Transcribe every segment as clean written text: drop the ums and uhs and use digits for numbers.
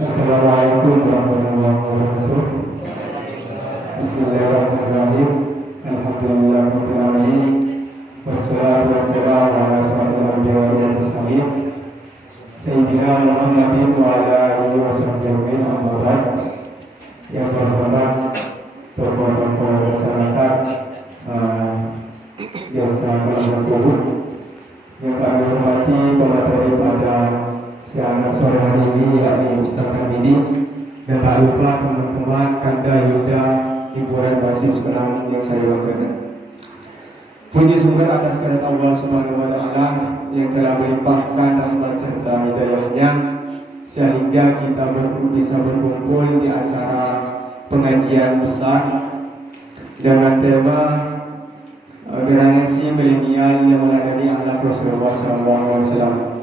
Assalamualaikum warahmatullahi wabarakatuh. Bismillahirrahmanirrahim. Alhamdulillahirabbil alamin. Wassalatu wassalamu ala asyrofil anbiya'i wal mursalin sayyidina Muhammadin wa ala alihi washabbihi amma ba'd. Yang terhormat tokoh-tokoh masyarakat biasa berkumpul, yang kami hormati pemateri pada siang sore hari ini, yakni Ustaz Hamidi, dan tak lupa teman-teman Kanda Yuda hiburan basis penang yang saya banggakan. Puji syukur atas kehendak Allah Subhanahu wa Ta'ala yang telah melimpahkan rahmat serta hidayahnya sehingga kita bisa berkumpul di acara pengajian besar dengan tema generasi milenial yang meladani ahlak Rasulullah SAW.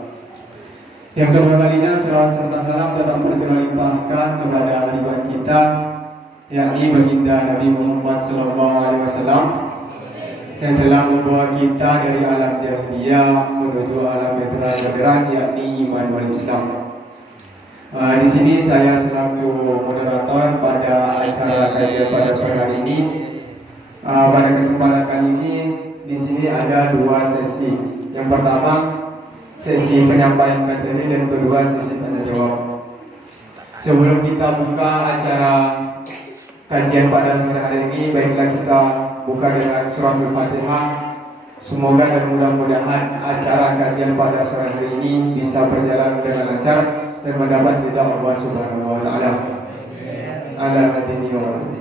Yang kedua kalinya selawat serta salam tetap tercurah limpahkan kepada Tuhan kita, yakni baginda Nabi Muhammad SAW, yang telah membawa kita dari alam jahiliyah menuju alam yang terang, yakni iman wal Islam. Di sini saya selaku moderator pada acara kajian pada sore hari ini. Pada kesempatan kali ini di sini ada dua sesi. Yang pertama sesi penyampaian materi dan kedua sesi tanya jawab. Sebelum kita buka acara kajian pada sore hari ini, baiklah kita buka dengan surat Al-Fatihah. Semoga dan mudah-mudahan acara kajian pada sore hari ini bisa berjalan dengan lancar dan mendapat ridha Allah Subhanahu wa Ta'ala. Al-Fatihah.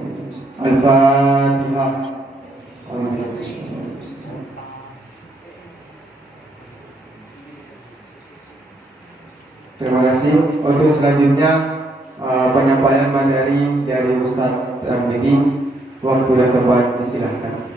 Terima kasih. Untuk selanjutnya penyampaian materi dari Ustaz Hamidi, waktu dan tempat disilahkan.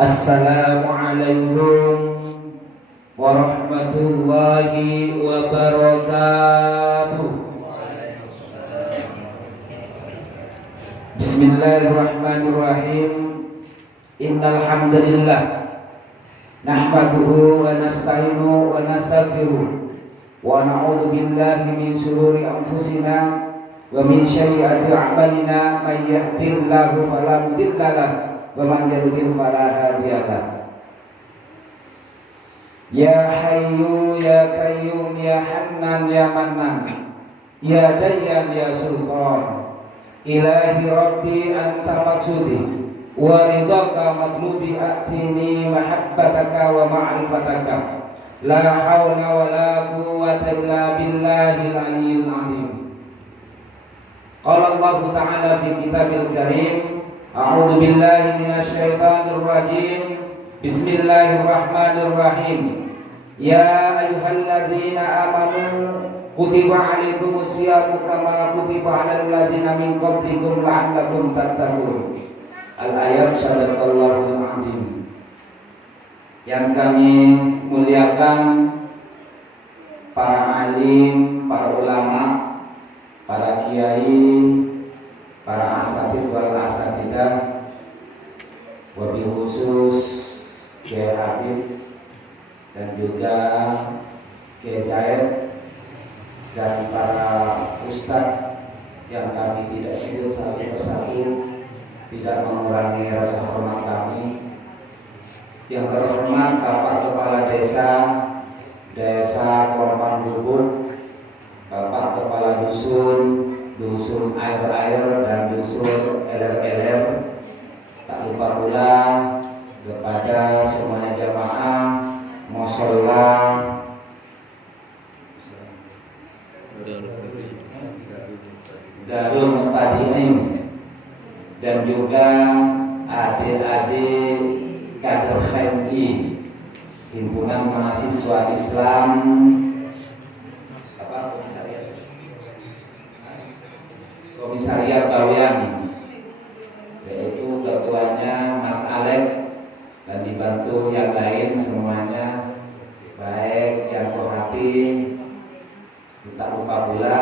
Assalamualaikum warahmatullahi wabarakatuh. Bismillahirrahmanirrahim. Innal hamdalillah nahmaduhu wa nasta'inu wa nastaghfiruh wa na'udzu billahi min shururi anfusina wa min sayyiati a'malina. May yahdihillahu fala mudilla lahu wa man yudlil fala hadiya lahu. Ya Hayyu ya Qayyum ya Hannan ya Mannan ya Dayyan ya Sultan, Ilahi Rabbi anta maksudi wa ridhaka matlubi, atini mahabbataka wa ma'rifataka, la hawla wa la quwwata illa billahil aliyyil azim. Qala Allah Ta'ala fi kitabil karim, a'udzu billahi minasy syaithanir rajim. Bismillahirrahmanirrahim. Ya ayyuhalladzina amanu kutiba 'alaikumus syiyamu kama kutiba 'alal ladzina min qablikum la'allakum tattaqun. Al-ayat. Shadaqallahul azim. Yang kami muliakan para alim, para ulama, para kiai, para asatidz wal asatidah, wabil khusus Kiai Habib dan juga Kiai Zaid dan para ustadz yang kami tidak sebut satu persatu, tidak mengurangi rasa hormat kami. Yang terhormat Bapak Kepala Desa Kelompang Bubut, Bapak Kepala Dusun Air-Air dan Dusun LR. Tak lupa pula kepada semuanya jamaah mushola Darul Muqtadi'in dan juga adik-adik kader HMI, Himpunan Mahasiswa Islam Komisariat Bawean dibantu yang lain semuanya, baik yang hati, kita lupa pula,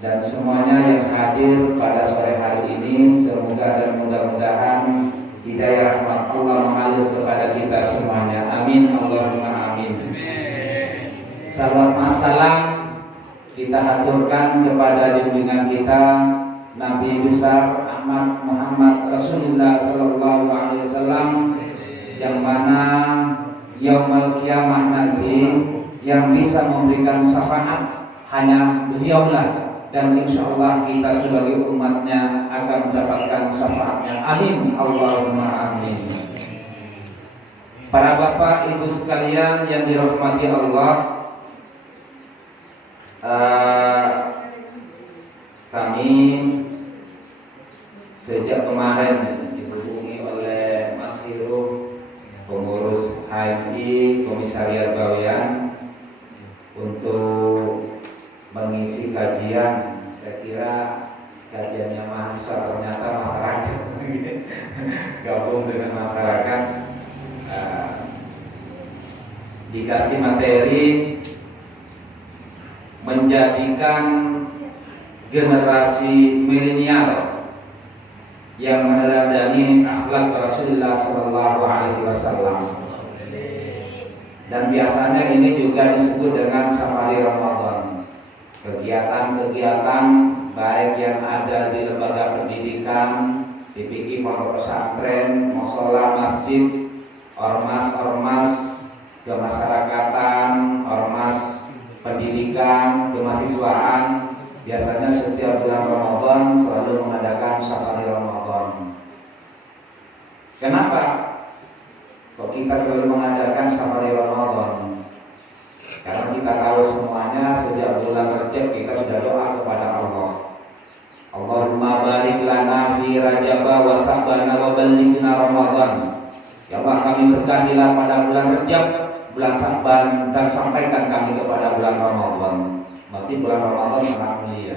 dan semuanya yang hadir pada sore hari ini. Semoga dan mudah-mudahan hidayah rahmat Allah mengalir kepada kita semuanya. Amin Allahumma amin. Salawat wassalam kita haturkan kepada junjungan kita Nabi besar Ahmad Muhammad Rasulullah sallallahu alaihi wasallam, yang mana yaumul kiamah nanti yang bisa memberikan syafaat hanya beliaulah, dan insyaallah kita sebagai umatnya akan mendapatkan syafaatnya. Amin Allahumma amin. Para bapak ibu sekalian yang dirahmati Allah, kami sejak kemarin dihubungi oleh Mas Hiru, pengurus HMI Komisariat Bawean, untuk mengisi kajian. Saya kira kajiannya mahasiswa, ternyata masyarakat gabung dengan masyarakat. Dikasih materi menjadikan generasi milenial yang meneladani akhlak Rasulullah sallallahu alaihi wasallam. Dan biasanya ini juga disebut dengan safari Ramadan. Kegiatan-kegiatan baik yang ada di lembaga pendidikan, di PIKI pondok pesantren, mushola, masjid, ormas-ormas kemasyarakatan, ormas pendidikan, kemahasiswaan, biasanya setiap bulan Ramadan selalu mengadakan safari Ramadan. Kenapa kok kita selalu mengadakan safari Ramadan? Karena kita tahu semuanya sejak bulan Rajab kita sudah doa kepada Allah. Allahumma barik lana fi Rajab wa Sa'ban wa ballighna Ramadan. Ya Allah, kami berkahilah pada bulan Rajab, bulan Sa'ban, dan sampaikan kami kepada bulan Ramadan. Berarti bulan Ramadan sangat mulia.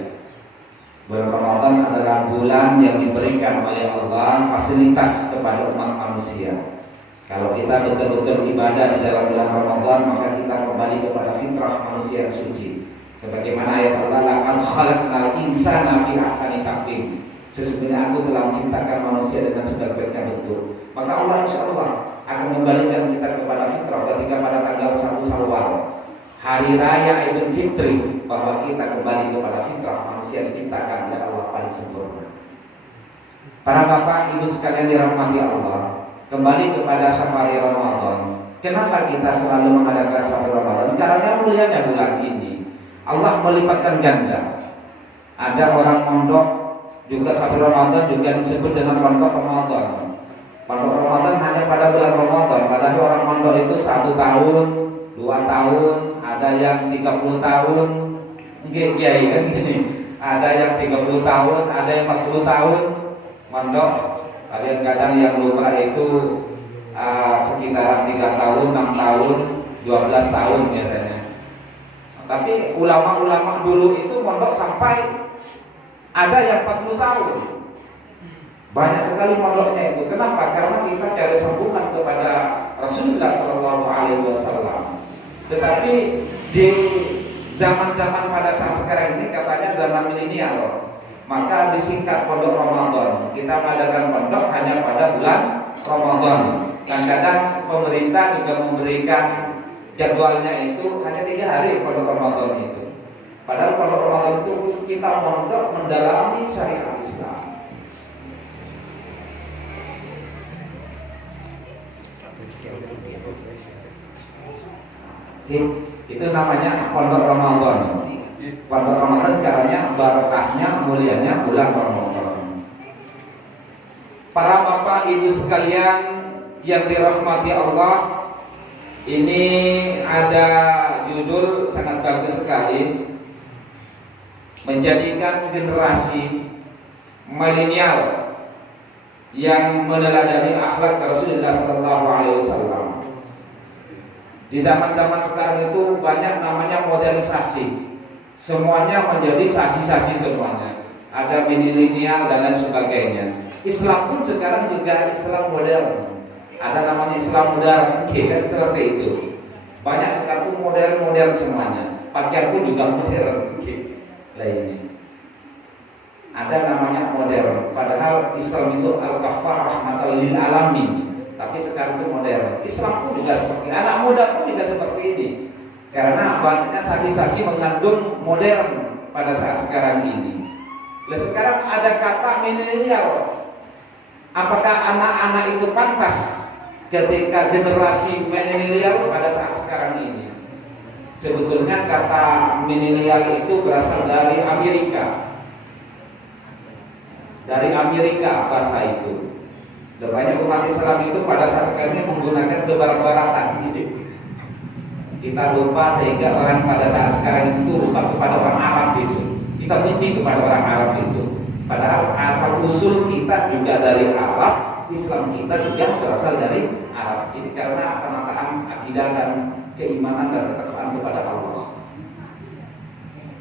Bulan Ramadan adalah bulan yang diberikan oleh Allah fasilitas kepada umat manusia. Kalau kita betul-betul ibadah di dalam bulan Ramadan, maka kita kembali kepada fitrah manusia yang suci. Sebagaimana ayat Allah, laqad khalaqnal insana fi ahsani taqwim. Sesungguhnya aku telah menciptakan manusia dengan sebaik-baiknya bentuk. Maka Allah insya Allah akan kembalikan kita kepada fitrah ketika pada tanggal 1 Syawal, hari raya Idul Fitri, bahwa kita kembali kepada fitrah manusia diciptakan oleh Allah paling sempurna. Para bapak ibu sekalian dirahmati Allah, kembali kepada safari Ramadan. Kenapa kita selalu mengadakan safari Ramadan? Karena mulianya bulan ini Allah melipatkan ganda. Ada orang mondok juga safari Ramadan juga disebut dengan pondok Ramadan. Pondok Ramadan hanya pada bulan Ramadan. Padahal orang mondok itu 1 tahun, 2 tahun, ada yang 30 tahun. Kiai kan gini. Ada yang 30 tahun, ada yang 40 tahun mondok. Kadang-kadang yang lumrah itu sekitaran 3 tahun, 6 tahun, 12 tahun biasanya. Tapi ulama-ulama dulu itu mondok sampai ada yang 40 tahun. Banyak sekali mondoknya itu. Kenapa? Karena kita cari sambungan kepada Rasulullah Shallallahu Alaihi Wasallam. Tetapi di zaman-zaman pada saat sekarang ini katanya zaman milenial, maka disingkat pondok Ramadan. Kita mengadakan pondok hanya pada bulan Ramadan. Kadang-kadang pemerintah juga memberikan jadwalnya itu hanya 3 hari pondok Ramadan itu. Padahal pondok Ramadan itu kita mondok mendalami syariat Islam. Itu namanya pondok Ramadan. Pondok Ramadan caranya barokahnya, mulianya bulan Ramadan. Para bapak ibu sekalian yang dirahmati Allah, ini ada judul sangat bagus sekali, menjadikan generasi milenial yang meneladani akhlak Rasulullah Sallallahu Alaihi Wasallam. Di zaman-zaman sekarang itu banyak namanya modernisasi. Semuanya menjadi sasi-sasi semuanya. Ada milenial dan lain sebagainya. Islam pun sekarang juga Islam modern. Ada namanya Islam modern, kan seperti itu. Banyak sekali modern semuanya. Pakaian pun juga modern, lah ini. Ada namanya modern. Padahal Islam itu al-kafah rahmatan lil alamin. Tapi sekarang itu modern. Islam pun juga seperti anak muda pun juga seperti ini. Karena banyaknya saksi-saksi mengandung modern pada saat sekarang ini. Nah, sekarang ada kata milenial. Apakah anak-anak itu pantas ketika generasi milenial pada saat sekarang ini? Sebetulnya kata milenial itu berasal dari Amerika. Dari Amerika bahasa itu. Dan banyak umat Islam itu pada saat sekarang ini menggunakan kebarat-baratan. Kita lupa sehingga orang pada saat sekarang itu lupa kepada orang Arab itu. Kita benci kepada orang Arab itu. Padahal asal usul kita juga dari Arab, Islam kita juga berasal dari Arab. Ini karena penataan akidah dan keimanan dan ketakwaan kepada Allah.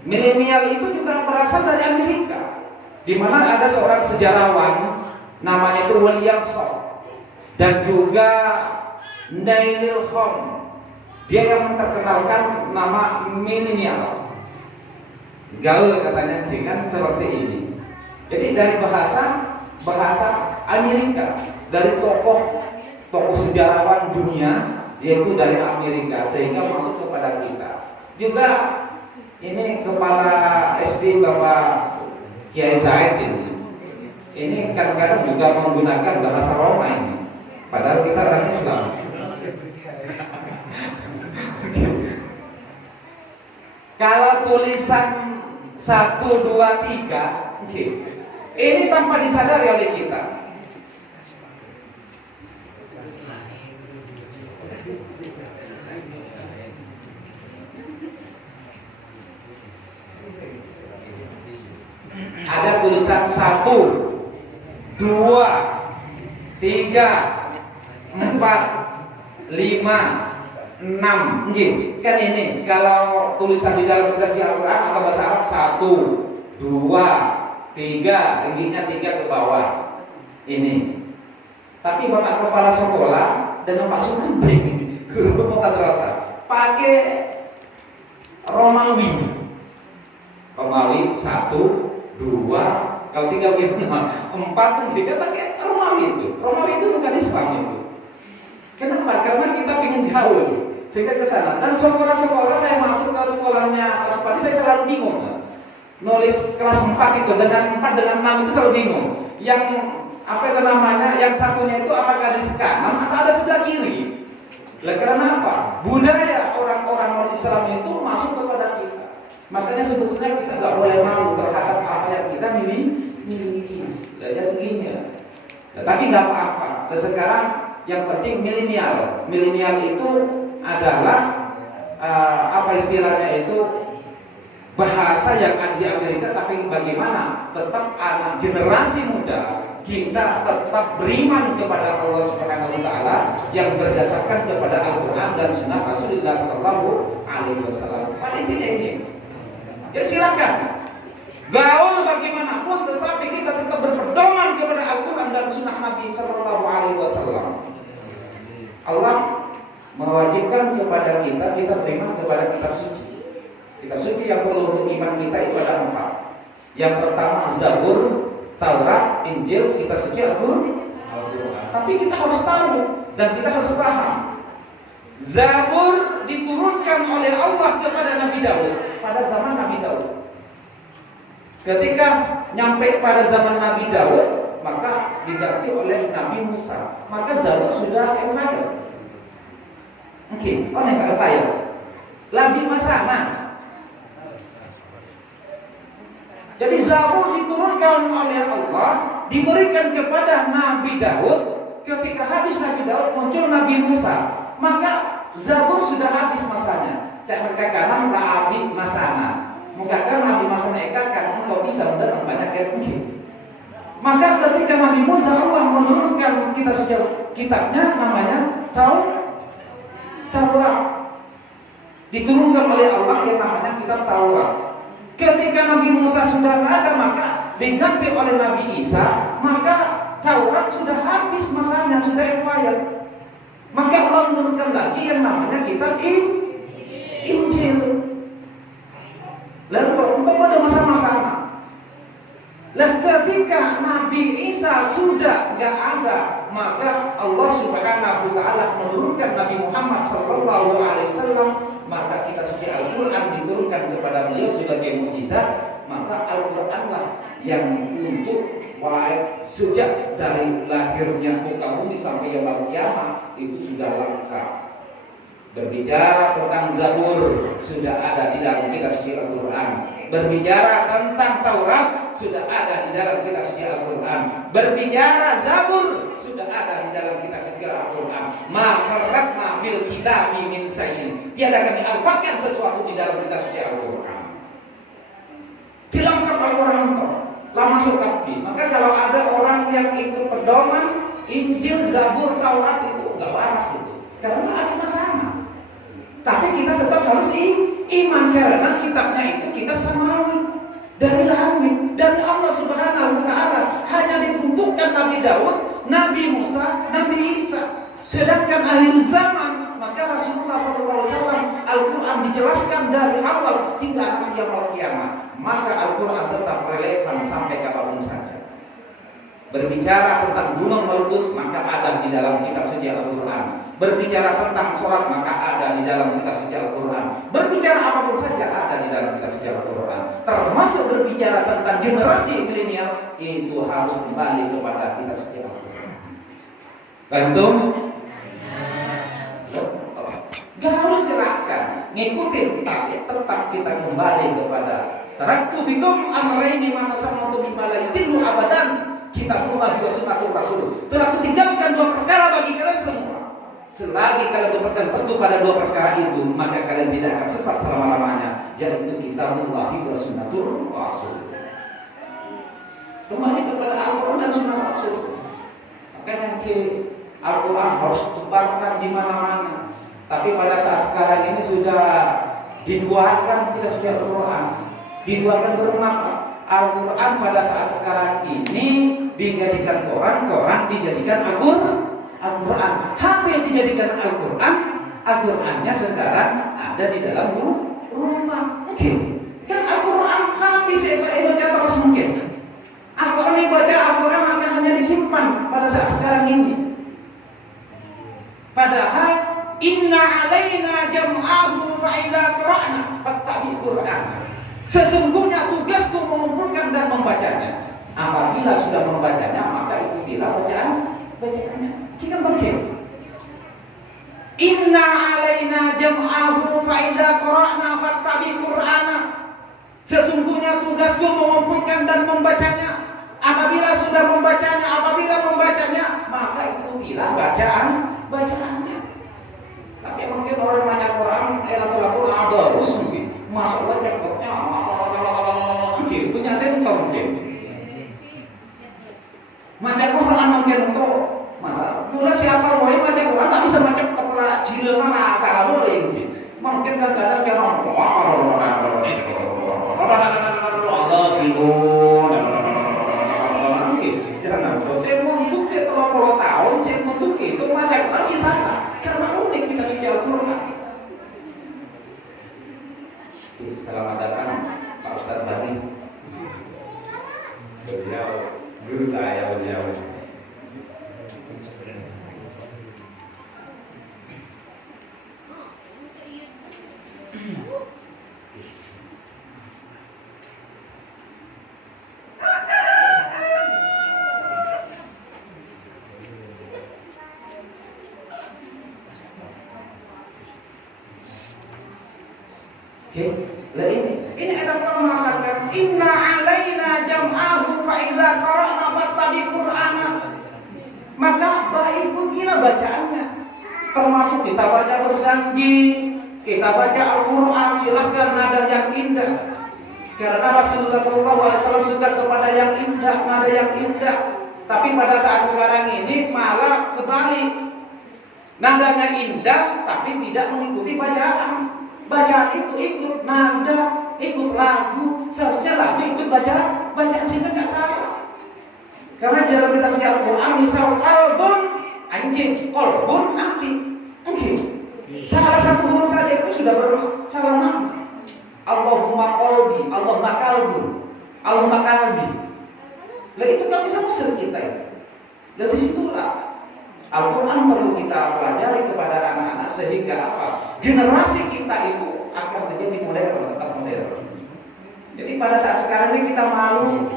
Milenial itu juga berasal dari Amerika, di mana ada seorang sejarawan namanya itu William Shaw dan juga Neil Holm. Dia yang memperkenalkan nama milenial. Gaul katanya dengan seperti ini. Jadi dari bahasa Amerika, dari tokoh sejarawan dunia, yaitu dari Amerika, sehingga masuk kepada kita. Juga ini kepala SD Bapak Kiai Zaid ini kadang-kadang juga menggunakan bahasa Roma ini. Padahal kita orang Islam. Kalau tulisan 1, 2, 3, ini tanpa disadari oleh kita. Ada tulisan 1, 2, 3, 4, 5, 6, kan ini kalau tulisan di dalam versi Al-Quran atau bahasa Arab 1, 2, 3, tingginya 3 ke bawah ini. Tapi Bapak kepala sekolah dengan Pak Sukandi guru madrasah pakai Romawi 1, 2, kalau 3 bagaimana? 4 kan pakai Romawi itu. Romawi itu bukan Islam itu. Kenapa? Karena kita ingin gaul sehingga ke sana. Dan sekolah-sekolah saya masuk ke sekolahnya Pak Supadi, saya selalu bingung. Nulis kelas 4 itu dengan 4 dengan 6 itu selalu bingung. Yang apa itu namanya? Yang satunya itu apakah di kanan atau ada sebelah kiri? Karena apa? Budaya orang-orang non-Islam itu masuk kepada kita. Makanya sebetulnya kita nggak boleh malu terhadap apa yang kita miliki. Belajar begini ya. Tapi nggak apa-apa. Sekarang yang penting milenial. Milenial itu adalah apa istilahnya itu bahasa yang ada di Amerika, tapi bagaimana tetap anak generasi muda kita tetap beriman kepada Allah Subhanahu wa taala yang berdasarkan kepada Al-Qur'an dan sunnah Rasulullah sallallahu alaihi wasallam. Pada intinya ini. Ya silakan. Gaul bagaimanapun tetapi kita tetap berpedoman kepada Al-Qur'an dan sunnah Nabi sallallahu alaihi wasallam. Allah mewajibkan kepada kita beriman kepada kitab suci. Kitab suci yang perlu untuk iman kita itu ada 4. Yang pertama Zabur, Taurat, Injil, kitab suci Al-Qur'an. Tapi kita harus tahu dan kita harus paham. Zabur diturunkan oleh Allah kepada Nabi Daud pada zaman Nabi Daud. Ketika nyampe pada zaman Nabi Daud, maka diganti oleh Nabi Musa. Maka Zabur sudah expired. Oleh expired. Lebih masana. Jadi Zabur diturunkan oleh Allah, diberikan kepada Nabi Daud. Ketika habis Nabi Daud, muncul Nabi Musa. Maka Zabur sudah habis masanya. Cak kanan tak habis masana. Mengatakan Nabi Musa mengatakan engkau bisa mendatang banyak yang begini. Maka ketika Nabi Musa Allah menurunkan kitabnya namanya Taurat. Diturunkan oleh Allah yang namanya kitab Taurat. Ketika Nabi Musa sudah tidak ada, maka diganti oleh Nabi Isa, maka Taurat sudah habis masanya, sudah expired. Maka Allah menurunkan lagi yang namanya kitab Injil. Lalu untuk pada masa-masa lah ketika Nabi Isa sudah nggak ada, maka Allah Subhanahu wa taala menurunkan Nabi Muhammad sallallahu alaihi wasallam, maka kita suci Al-Qur'an diturunkan kepada beliau sebagai mukjizat. Maka Al-Qur'anlah yang untuk sejak dari lahirnya muka bumi sampai yaumul kiamat itu sudah lengkap. Berbicara tentang Zabur sudah ada di dalam kitab suci Al-Qur'an. Berbicara tentang Taurat sudah ada di dalam kitab suci Al-Qur'an. Berbicara Zabur sudah ada di dalam kitab suci Al-Qur'an. Ma farratna fil kitabi min syai'in. Tiada kami alfatkan sesuatu di dalam kitab suci Al-Qur'an. Dilengkap Al-Qur'an lama sekali. Maka kalau ada orang yang ikut pedoman Injil, Zabur, Taurat itu enggak waras itu. Karena ada sama. Tapi kita tetap harus iman karena kitabnya itu kita samawi dari langit, dari Allah Subhanahu wa taala. Hanya diperuntukkan Nabi Daud, Nabi Musa, Nabi Isa. Sedangkan akhir zaman, maka Rasulullah SAW Al-Qur'an dijelaskan dari awal hingga nanti yaumul kiamat. Maka Al-Qur'an tetap relevan sampai kapanpun saja. Berbicara tentang gunung meletus, maka ada di dalam kitab suci Al-Qur'an. Berbicara tentang sholat, maka ada di dalam kitab suci Al-Qur'an. Berbicara apapun saja ada di dalam kitab suci Al-Qur'an. Termasuk berbicara tentang generasi milenial, itu harus kembali kepada kitab suci Al-Qur'an. Bantum? Gaul silakan ngikutin, tapi tetap kita kembali kepada taraktu fikum amrayni ma tasammutu bima la yudillu abadan. Kitabullah wa sunnatul Rasul. Telah kutinggalkan dua perkara bagi kalian semua. Selagi kalian berpegang teguh pada dua perkara itu, maka kalian tidak akan sesat selama-lamanya. Yaitu kitabullah wa sunnatul Rasul. Kembali kepada Al-Quran dan sunnah Rasul. Makanya Al-Quran harus disebarkan di mana-mana. Tapi pada saat sekarang ini sudah diduakan kita sudah Al-Quran, diduakan bermakna. Al-Quran pada saat sekarang ini dijadikan Quran, Quran dijadikan Al-Quran. HP dijadikan Al-Quran, Al-Qurannya sekarang ada di dalam rumah. Mungkin kan Al-Quran habis ibadah terus mungkin. Al-Quran ibadah Al-Quran akan hanya disimpan pada saat sekarang ini. Padahal inna alaina jam'ahu fa idza qara'na fattabi' Qur'an. Sesungguhnya tugasku mengumpulkan dan membacanya. Apabila sudah membacanya, maka ikutilah bacaannya. Kita mungkin. Inna alaina jam'ahu fa idza qara'na fattabi' Qur'ana. Sesungguhnya tugasku mengumpulkan dan membacanya. Apabila membacanya, maka ikutilah bacaannya. Tapi mungkin orang banyak orang laku-laku ada mungkin. Masalah cepatnya punya sentong mungkin. Macam Quran mungkin untuk masalah. Mula siapa mau baca Quran tak bisa baca setelah jilid mana salah boleh mungkin. Mungkin kan kadang dia orang Allah fiun. Jangan saya untuk setelah 30 tahun saya untuk itu macam lagi salah. Karena unik kita suci Al-Quran. Selamat datang Pak Ustadz Bani. Beliau guru saya beliau. Lah ini ayat Allah mengatakan inna alaina jam'ahu fa idza qara'na fattabi' Qur'ana. Maka ikutilah bacaannya. Termasuk kita baca bersanji, kita baca Al-Qur'an silakan nada yang indah. Karena Rasulullah SAW suka kepada yang indah, nada yang indah. Tapi pada saat sekarang ini malah kebalik. Nadanya indah tapi tidak mengikuti bacaan. Bacaan itu ikut nada, ikut lagu. Seharusnya lagu ikut bacaan sehingga nggak salah. Karena dalam kitab suci Al-Quran misal albun anjing, kolbun, aki. Oke. Salah satu huruf saja itu sudah salah makna. Allahumma qalbi, Allahumma kalbun, Allahumma kalbi. Lah itu nggak bisa musir kita itu. Dari situlah Al-Quran perlu kita pelajari kepada anak-anak sehingga apa? Generasi kita itu akan menjadi modern, tetap modern. Jadi pada saat sekarang ini kita malu.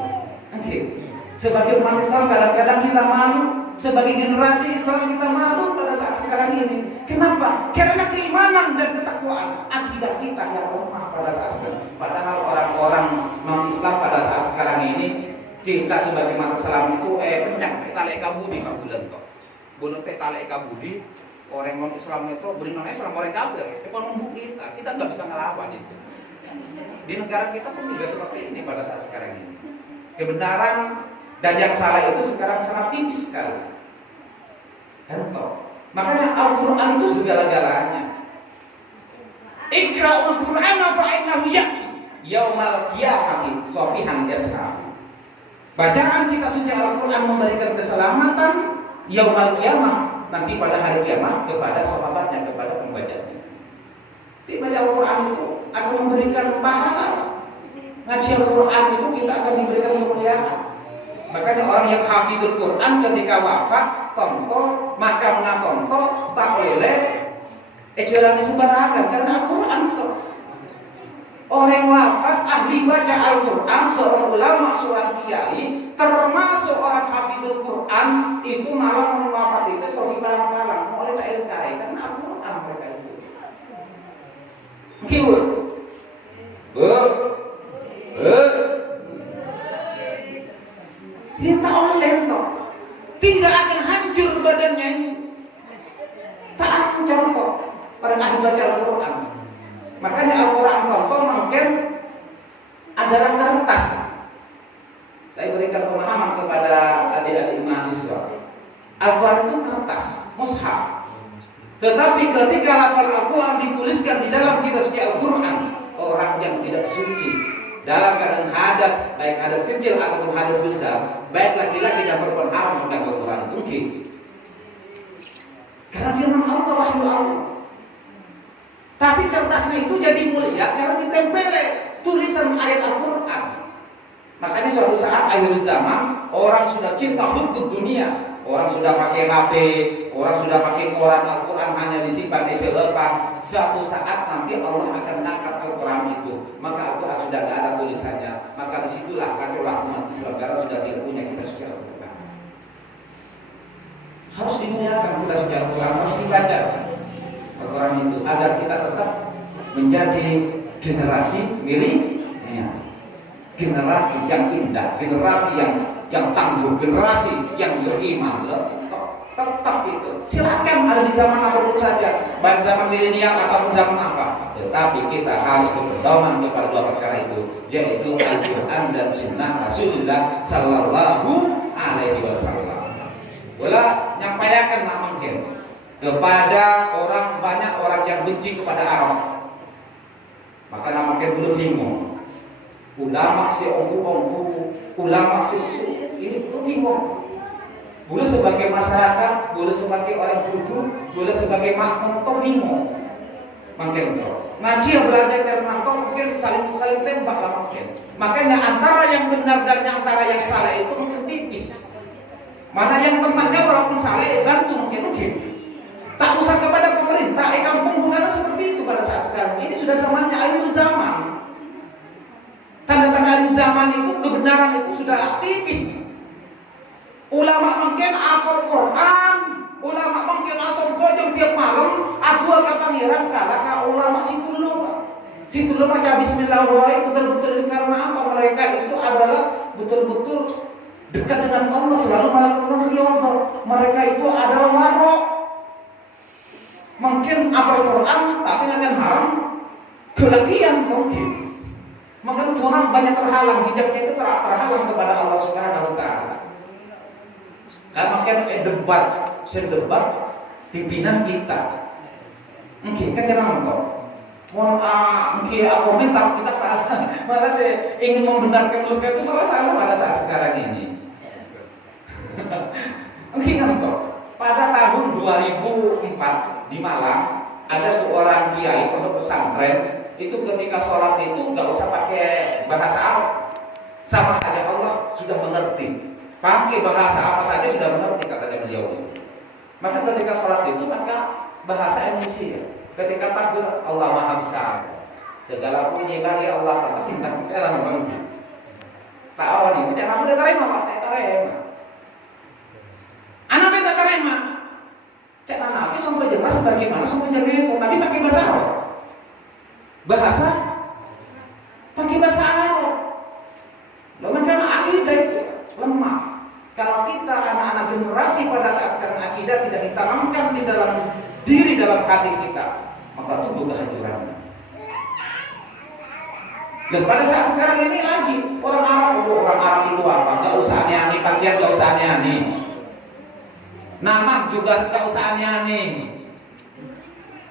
Sebagai umat Islam kadang-kadang kita malu. Sebagai generasi Islam kita malu pada saat sekarang ini. Kenapa? Karena keimanan dan ketakwaan akidah kita yang lemah pada saat sekarang. Padahal orang-orang non-Islam pada saat sekarang ini kita sebagai umat Islam itu kencang kita leka budi kabulan kok. Boleh kita leka budi orang non-Islam itu beri non-Islam orang kafir. Ekonomi kita nggak bisa ngelawan itu. Di negara kita pun juga seperti ini pada saat sekarang ini. Kebenaran dan yang salah itu sekarang sangat tipis sekali. Entah. Makanya Al-Quran itu segala-galanya. Iqra'ul Qur'ana fa'innahu ya'ti yaumal qiyamati shafihan yasra. Bacaan kita suci Al-Quran memberikan keselamatan yaumal qiyamah, nanti pada hari kiamat kepada sahabatnya, kepada pembacanya. Baca Al-Quran itu akan memberikan pahala. Ngaji Al-Quran itu kita akan diberikan kemuliaan. Makanya orang yang hafidul Quran ketika wafat tonto, makamnya tonto, tak boleh jalani sembarangan karena Al-Quran itu. Orang wafat ahli baca Al-Quran, seorang ulama, seorang kiai, termasuk orang hafidul Quran itu malah wafat itu sofi kalang-kalang, oleh tak ilkai karena Al-Quran mereka itu. Kiwur, dia tak oleh toh, tidak akan hancur badannya ini, tak hancur toh pada ahli baca Al-Quran. Makanya Al-Quran contoh mungkin adalah kertas. Saya berikan pemahaman kepada adik-adik mahasiswa. Al-Quran itu kertas, mushaf. Tetapi ketika lafal Al-Quran dituliskan di dalam kitab suci Al-Quran, orang yang tidak suci dalam keadaan hadas, baik hadas kecil ataupun hadas besar, baik laki-laki dan perempuan haram memegang Al-Quran itu mungkin. Karena firman Allah wahyu Allah. Tapi kertasnya itu jadi mulia karena ditempel tulisan ayat Al-Quran. Makanya suatu saat akhir zaman orang sudah cinta hubbud dunia. Orang sudah pakai HP, orang sudah pakai koran Al-Quran hanya disimpan di lepas. Suatu saat nanti Allah akan mengangkat Al-Quran itu. Maka Al-Quran sudah tidak ada tulisannya. Maka disitulah katakanlah umat Islam karena sudah tidak punya kitab suci Al-Quran. Harus dimuliakan kitab suci Al-Quran, harus dibaca Al-Quran itu agar kita tetap menjadi generasi miliknya. Generasi yang indah, generasi yang tangguh, generasi yang beriman. Tetap itu. Silakan ada di zaman apapun saja, baik zaman milenial ataupun zaman apa. Tetapi kita harus berpedoman kepada dua perkara itu, yaitu Al-Quran dan Sunnah Rasulullah Sallallahu Alaihi Wasallam. Bola nyampaikan mak mungkin kepada orang banyak orang yang benci kepada Arab. Maka namanya belum bingung. Ulama si ongku, ulama si ini belum bingung. Boleh sebagai masyarakat, boleh sebagai orang bodoh, boleh sebagai makmum, toh bingung. Makin toh ngaji yang belajar karena toh mungkin saling tembak lah mungkin. Makanya antara yang benar dan antara yang salah itu mungkin tipis. Mana yang temannya walaupun salah bantu mungkin. Tak usah kepada pemerintah, kampung bukannya seperti itu pada saat sekarang. Ini sudah zamannya akhir zaman. Tanda-tanda akhir zaman itu kebenaran itu sudah tipis. Ulama mungkin apal Quran, ulama mungkin asal bojong tiap malam, adua ke pangeran kalaka ulama situ dulu baca bismillahirrahmanirrahim betul-betul karena apa mereka itu adalah betul-betul dekat dengan Allah, selalu melakukan ridho. Mereka itu adalah warok. Mungkin apal Quran tapi akan haram kelakian mungkin. Maka orang banyak terhalang, hidupnya itu terhalang kepada Allah Subhanahu wa taala. Karena makanya debat pimpinan kita. Mungkin kan jangan kok. Mungkin komentar kita salah. Malah saya ingin membenarkan lu itu malah salah pada saat sekarang ini. Mungkin kan kok. pada tahun 2004 di Malang ada seorang kiai pondok pesantren itu ketika sholat itu nggak usah pakai bahasa Arab, sama saja Allah sudah mengerti. Pakai bahasa apa saja sudah mengerti katanya beliau itu. Maka ketika sholat itu maka bahasa Indonesia. Ketika takbir Allah Maha Besar, segala puji bagi Allah atas indah kita mengerti. Tak awal ini, jangan mudah terima, tak terima. Anak tak terima. Cak Nabi sampai jelas bagaimana sampai jelas. Nabi pakai bahasa Arab. Pakai bahasa Arab. Lalu karena akidah itu lemah. Kalau kita anak-anak generasi pada saat sekarang akidah tidak ditanamkan di dalam diri, dalam hati kita, maka tumbuh kehancuran. Dan pada saat sekarang ini lagi orang Arab itu apa? Gak usah aneh-aneh, pakaian gak usah aneh-aneh. Nama juga gak usah aneh-aneh.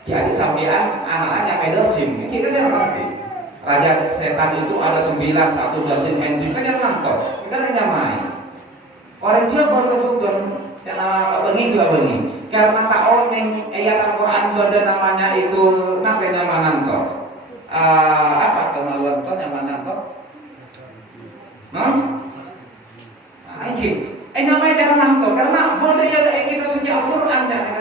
Jadi sampean anak-anaknya pedal SIM, kita jangan ngerti. Raja setan itu ada 9, 1 dozen handsim, kita jangan nonton, kita jangan main. Orang Jawa juga, karena bengi juga bengi. Karena tak oneng ayat Al-Quran ada namanya itu, nama nanto. Apa kemaluan to yang mana to? Namanya jangan nanto, karena budaya kita sejak Al-Quran dan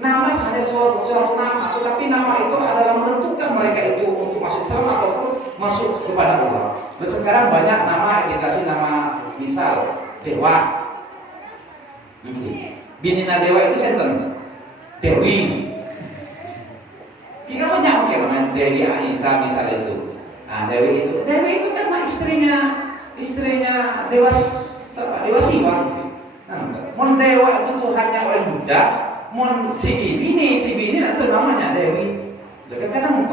nama hanya suatu nama, tetapi nama itu adalah menentukan mereka itu untuk masuk Islam ataupun masuk kepada Allah. Terus sekarang banyak nama yang dikasih nama, misal Dewa. Binina Dewa itu senten Dewi. Kita banyak mungkin Dewi Aisyah misal itu. Nah, Dewi itu karena istrinya Dewa Siwa. Mon Dewa itu Tuhannya orang Buddha. Mon si bini itu namanya Dewi. Kadang-kadang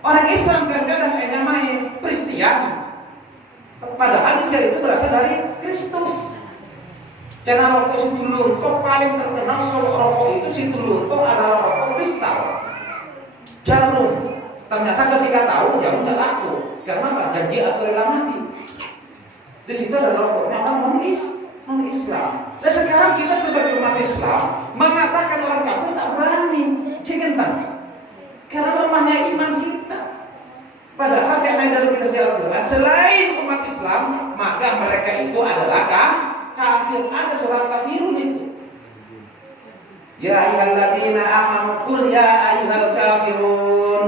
orang Islam kadang-kadang main Kristian. Padahal Islam itu berasal dari Kristus. Karena rokok Situlunto paling terkenal soal rokok itu Situlunto adalah rokok kristal, jarum. Ternyata ketika tahu jarum tidak laku. Karena apa? Janji atau rela mati. Di situ ada rokoknya orang non Islam. Dan sekarang kita sebagai umat Islam mengatakan orang kafir tak berani, jangan. Karena lemahnya iman kita. Padahal karena dalam kita Al-Quran selain umat Islam maka mereka itu adalah kafir. Ada seorang kafirun itu. Ya ayyuhalladzina amanu qul ya ayyuhal kafirun.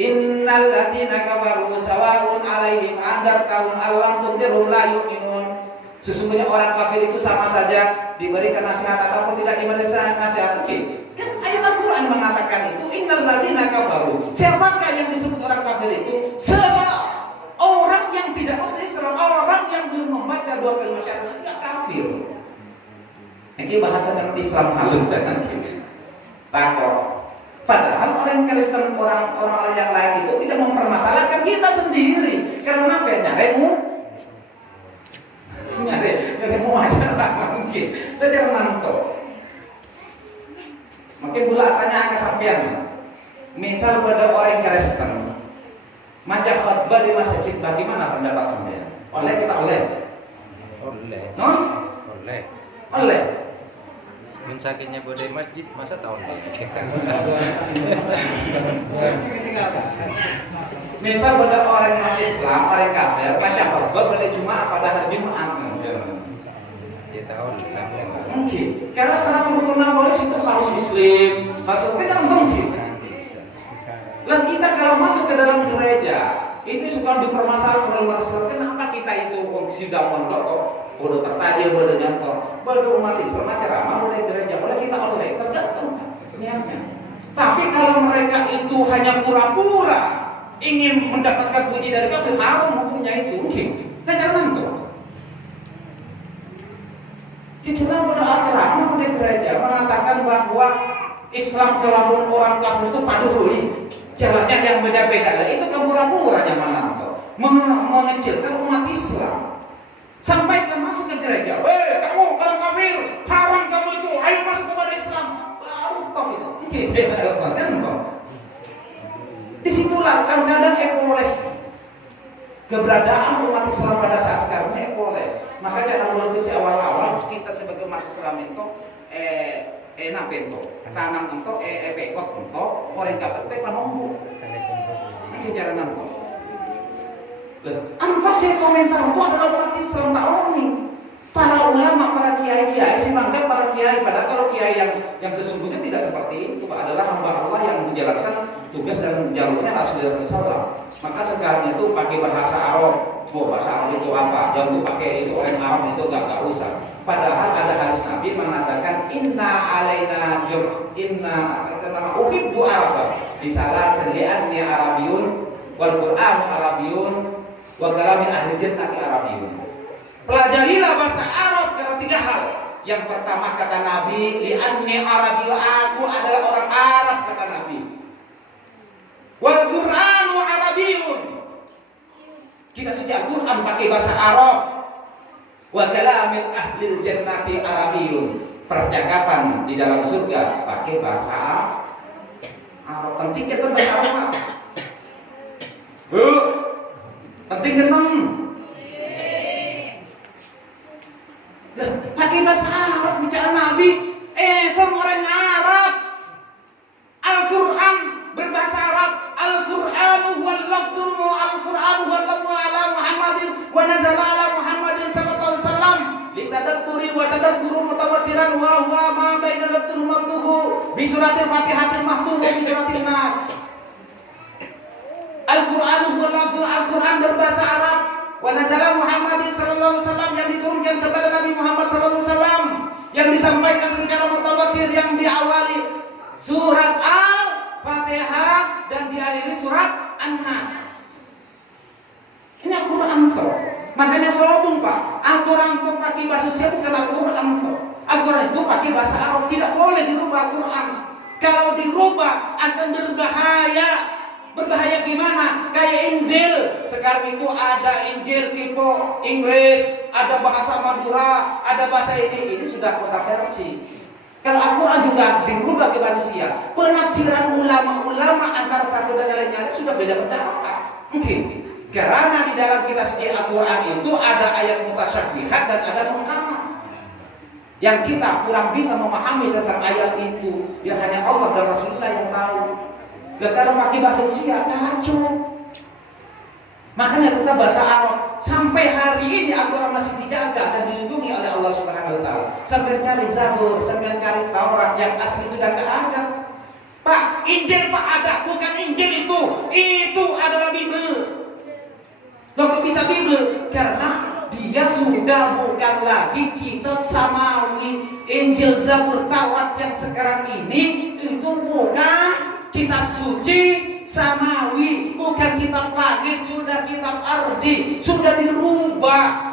Innal ladzina kafaru sawa'un 'alaihim andartahum allam tundirhum la yu'minun. Sesungguhnya orang kafir itu sama saja diberikan nasihat ataupun tidak diberikan nasihat. Kan ayat Al-Quran mengatakan itu innal ladzina kafaru. Siapakah yang disebut orang kafir itu? Orang yang tidak masuk Islam, orang yang belum membaca 2 kalimat syahadat itu kafir. Ini bahasa dengan Islam halus jangan takut. Padahal orang Kristen, orang-orang yang lain itu tidak mempermasalahkan kita sendiri. Karena apa? Nyaremu aja tak mungkin. Kita jangan nanto. Mungkin pula tanya ke sampean. Misal pada orang Kristen macam khutbah di masjid, bagaimana pendapat sampean? Oleh kita oleh? Non? Oleh. Mensakinya bodai masjid masa tahun ini. Misal pada orang non Islam, orang kafir, baca khutbah pada Jumat pada hari Jumat. Ya tahun. Mungkin. Karena salah rukun Nabi itu harus Muslim, maksudnya jangan mungkin. Lah kita kalau masuk ke dalam gereja itu suka dipermasalahkan oleh umat Islam. Kenapa kita itu sudah mondok kok bodoh tertadi, bodoh nyantor, bodoh umat Islam ceramah, bodoh gereja, boleh kita oleh tergantung niatnya. Tapi kalau mereka itu hanya pura-pura ingin mendapatkan puji dari kafir, haram hukumnya itu mungkin. Kan jangan tuh. Jadilah bodoh ceramah, bodoh gereja mengatakan bahwa Islam kelamun orang kafir itu padului. Jalannya yang beda-beda, itu kepura-pura zaman itu mengecilkan umat Islam. Sampai masuk ke gereja, kamu orang kafir, haram kamu itu, ayo masuk kepada Islam. Baru top itu, disitulah kadang-kadang epoles keberadaan umat Islam pada saat sekarang epoles. Makanya dalam mulai awal-awal kita sebagai umat Islam itu nape ento tanam ento pekot ento orang kapan teh panombu ini cara nanto antas saya komentar itu adalah umat Islam tak nih para ulama para kiai sih menganggap para kiai padahal kalau kiai yang sesungguhnya tidak seperti itu adalah hamba Allah yang menjalankan tugas dan jalurnya Rasulullah SAW. Maka sekarang itu pakai bahasa Arab. Bahasa Arab itu apa? Jangan pakai itu orang Arab itu gak usah. Padahal ada hadis Nabi mengatakan inna alaina inna uhibbu Arab. Disalah seliannya Arabiyun wal Qur'an Arabiyun wa kalamin ahli jannati Arabiyun. Pelajarilah bahasa Arab karena 3 hal. Yang pertama kata Nabi, li'anni Arabiyun, aku adalah orang Arab kata Nabi. Wal Qur'anu Arabiyun. Kita sejak Quran pakai bahasa Arab. Wa kalamin ahli jannati Arabiyun. Percakapan di dalam surga pakai bahasa Arab. Penting kita bahasa Arab. Bu, penting ketemu. Pakai bahasa Arab bicara Nabi, semua orang Arab. Al-Quran berbahasa Arab. Al-Qur'anu huwal lafdul Al-Qur'anu huwal lafdul ala Muhammadin wa nazala ala Muhammadin sallallahu alaihi wasallam litadabburi wa tadabburu mutawattiran wa huwa ma baina lafdul mamduhu bi suratil Fatihatil mahtum wa bi suratil Nas. Al-Qur'anu huwal lafdul Al-Qur'an berbahasa Arab. Wa nazala Muhammadin sallallahu alaihi wasallam yang diturunkan kepada Nabi Muhammad sallallahu alaihi wasallam yang disampaikan secara mutawatir yang diawali surat Al-Fatihah dan diakhiri surat An-Nas. Ini Al-Quran toh. Makanya sombong Pak. Al-Quran itu pakai bahasa siapa bukan Al-Quran toh. Al-Quran itu pakai bahasa Arab. Tidak boleh dirubah Al-Quran. Kalau dirubah akan berbahaya. Berbahaya gimana? Kayak Injil. Sekarang itu ada Injil tipe Inggris, ada bahasa Madura, ada bahasa ini. Ini sudah kontroversi. Kalau Al-Quran juga dirubah ke bahasa Sia, penafsiran ulama-ulama antara satu dan lainnya sudah beda pendapat. Mungkin karena di dalam kitab suci Al-Quran itu ada ayat mutasyabihat dan ada muhkamah. Yang kita kurang bisa memahami tentang ayat itu, yang hanya Allah dan Rasulullah yang tahu. Dan kalau pakai bahasa Sia kacau. Makanya tetap bahasa Arab. Sampai hari ini Al-Quran masih dijaga dan dilindungi oleh Allah Subhanahu wa taala. Sampai cari Zabur, sampai cari Taurat yang asli sudah tidak ada. Pak, Injil Pak ada, bukan Injil itu. Itu adalah Bible. Loh kok bisa Bible? Karena dia sudah bukan lagi kita samawi. Injil, Zabur, Taurat yang sekarang ini itu bukan kitab suci samawi, bukan kitab langit, sudah kitab ardi, sudah dirubah.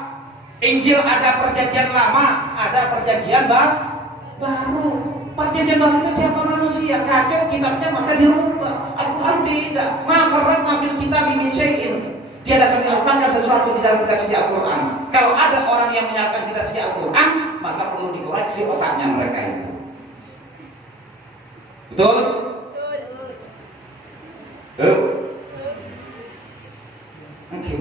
Injil ada perjanjian lama, ada perjanjian baru. Perjanjian baru itu siapa manusia? Kacau kitabnya maka dirubah. Al-Quran tidak. Ma farratna fil kitabi min syai'in. Tiada kami alfankan sesuatu di dalam kitab suci Al-Quran. Kalau ada orang yang menyalahkan kitab suci Al-Quran, maka perlu dikoreksi otaknya mereka itu. Betul? Oke.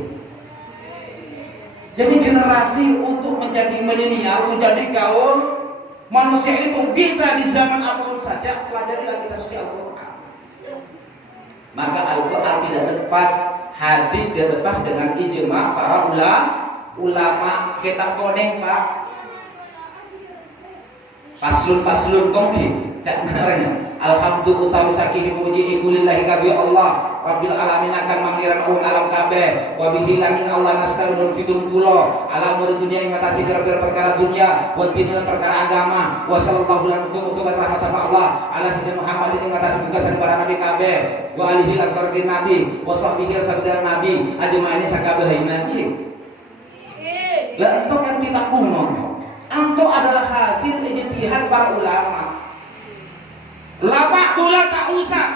Jadi generasi untuk menjadi milenial, menjadi kaum manusia itu bisa di zaman apapun saja, pelajarilah kita suci Al-Quran. Maka Al-Quran tidak lepas, hadis tidak lepas dengan ijma para ulama. Kita koneng Pak. Paslun kongki. Tak naranya. Alhamdulillah utawi saking puji iku lillahi kabeh Allah Rabbil alamin akan mangirang urung alam kabeh wa bihi lamin Allah nasta'inun fitul kula alam dunya ing ngatasi pira-pira perkara dunya wa dinil perkara agama wa sallallahu alaihi wa sallam Allah ala sayyidina Muhammad ing ngatasi tugasan para nabi kabeh wa alihi lan kardi nabi wa sahbihi sabda nabi ajmaine sakabeh nabi. Lah itu kan kita kuno. Itu adalah hasil ijtihad para ulama. Lapak bola tak usah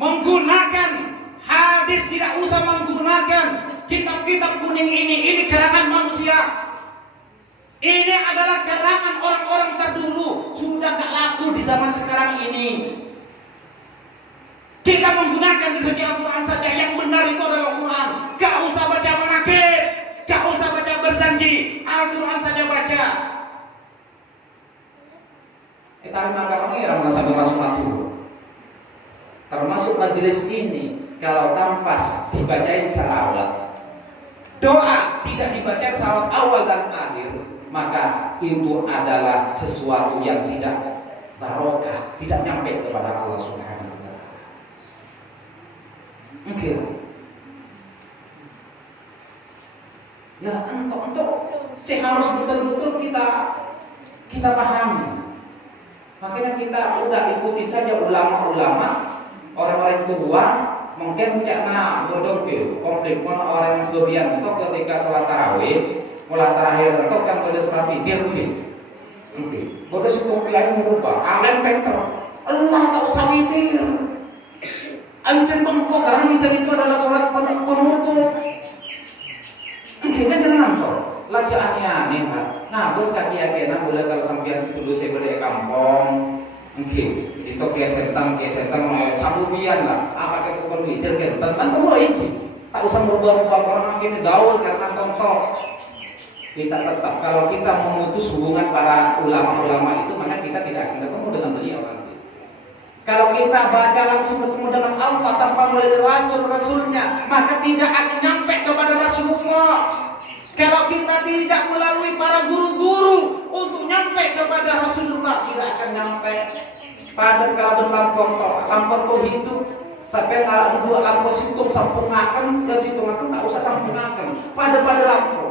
menggunakan hadis, tidak usah menggunakan kitab-kitab kuning ini karangan manusia. Ini adalah karangan orang-orang terdahulu, sudah tak laku di zaman sekarang ini. Kita menggunakan di suci Al-Quran saja, yang benar itu adalah Al-Quran. Gak usah baca manakib, gak usah baca berjanji, Al-Quran saja baca. tarik maka pengira sampai masuk matur. Termasuk majelis ini kalau tanpa dibacain salawat, doa tidak dibacain salawat awal dan akhir, maka itu adalah sesuatu yang tidak barokah, tidak nyampe kepada Allah Subhanahu wa taala. Oke. Ya, untuk harus betul-betul kita pahami. Makanya kita udah ikuti saja ulama-ulama, orang-orang tua, mungkin karena bodoh konflik pun orang kebian itu ketika sholat tarawih, mulai terakhir itu kan pada sholat witir oke, bodoh si kopiah merubah, alam penter, Allah tak usah witir. Witir bengkok, karena witir itu adalah sholat penutup. Kita jangan nonton, laja aneh-aneh lah. Nah, bos kaki akhirnya boleh kalau sampai dulu saya boleh kampung, itu kesetan sabubian lah. Apa kita pun witir kan? Tentu ini, tak usah berubah-ubah orang ini gaul karena contoh. Kita tetap kalau kita memutus hubungan para ulama-ulama itu, maka kita tidak akan ketemu dengan beliau nanti. Kalau kita baca langsung bertemu dengan Allah tanpa melalui Rasul-Rasulnya, maka tidak akan nyampe kepada Rasulullah. Kalau kita tidak melalui para guru-guru untuk nyampe kepada Rasulullah, tidak akan nyampe. Pada kalau lampau to hidup, sampai malah dua lampau situng sampungakan, dan situngakan tak usah sampungakan. Pada lampau.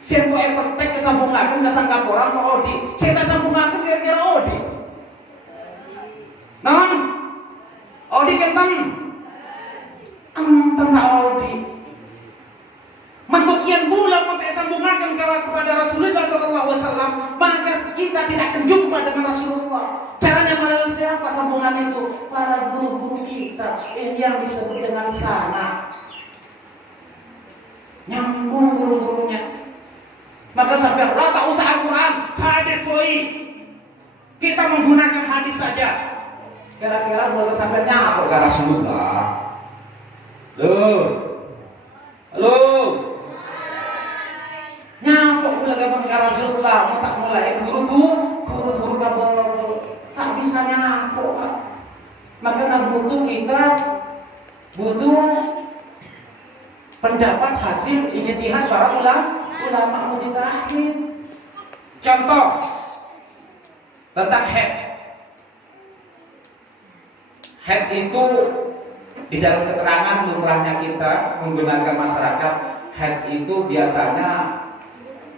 Saya kok efek kesampungakan, nggak sangka orang ke Odi. Saya tak sampungakan kira-kira Odi. Nah, Odi kentang, tentang Odi. Mentokian bulan untuk sambungan kepada Rasulullah SAW, maka kita tidak akan jumpa dengan Rasulullah. Caranya melalui siapa sambungan itu? Para guru-guru kita yang disebut dengan sana. Nyambung guru-gurunya. Maka sampai Allah tak usah Al-Quran, hadis boy. Kita menggunakan hadis saja. Kira-kira boleh sampai nyampe ke Rasulullah. Halo. Nyampe pula ke Rasulullah, mau tak mulai guru-guru tak bisa nyampe. Maka butuh pendapat hasil ijtihad para ulama mujtahid. Contoh tentang head itu di dalam keterangan lumrahnya kita menggunakan masyarakat, head itu biasanya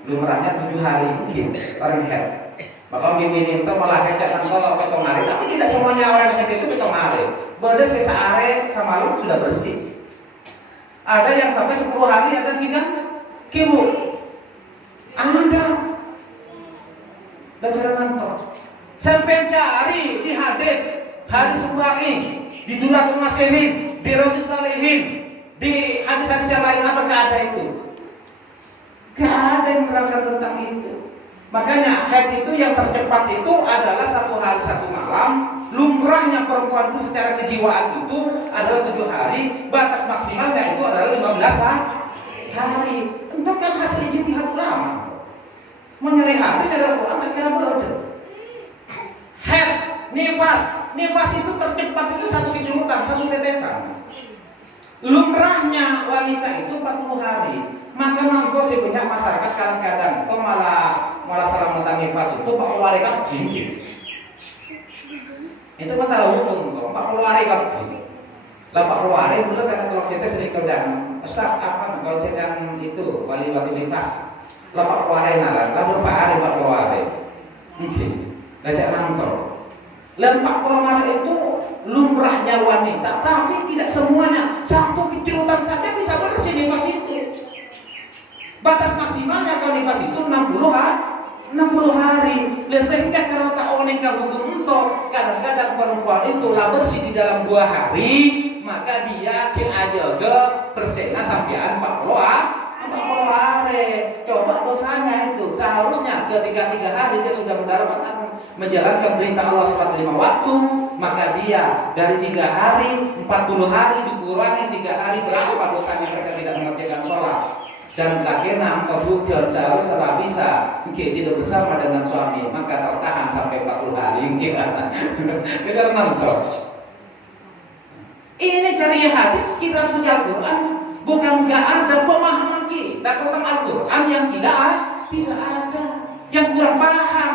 lumrahnya 7 hari mungkin orang head. Maka bimbing itu malah head atau petong hari, tapi tidak semuanya orang head itu petong hari. Beda sehari semalam sudah bersih. Ada yang sampai 10 hari, ada yang kibu. Ada. Dan cara nonton. Sampai cari di hadis Sumbangi, di Duratul Nasihin, di Rajul Salihin, di hadis-hadis yang lain, apakah ada itu? Gak ada yang menerangkan tentang itu. Makanya haid itu yang tercepat itu adalah 1 hari 1 malam. Lumrahnya perempuan itu secara kejiwaan itu adalah 7 hari. Batas maksimalnya itu adalah 15 hari. Itu kan hasil ijtihad ulama. Menyelih hadis adalah Quran, tak kira bodoh. Haid, nifas itu tercepat itu 1 kecurutan, 1 tetesan. Lumrahnya wanita itu 40 hari. Maka nanti sebanyak masyarakat kadang-kadang itu malah selamatan nifas itu 40 hari kan tinggi. Itu masalah hukum, 40 hari kan tinggi. 40 hari dulu karena kalau kita sedikit dan Ustaz apa kalau cerita itu wali nifas 40 hari nalar, lalu berapa hari 40 hari mungkin gajah nantol. 40 hari itu lumrahnya wanita, tapi tidak semuanya. 1 kecerutan saja bisa bersih nifas itu. Batas maksimalnya kalau nifas itu 60 hari. Sehingga kalau tak oleh hukum itu, kadang-kadang perempuan itu lah bersih di dalam 2 hari, maka dia diajaga persena sampean 40 hari. Coba dosanya itu seharusnya ketika 3 hari dia sudah menjalankan perintah Allah sholat 5 waktu, maka dia dari 3 hari 40 hari dikurangi 3 hari, berapa dosanya mereka tidak mengerjakan sholat? dan lakena engkau juga secara bisa mungkin tidur bersama dengan suami, maka tertahan sampai 40 hari mungkin dengar nonton. Ini cari hadis, kita sudah Al-Quran, bukan nggak ada pemahaman kita tentang Al-Quran yang tidak ada, yang kurang paham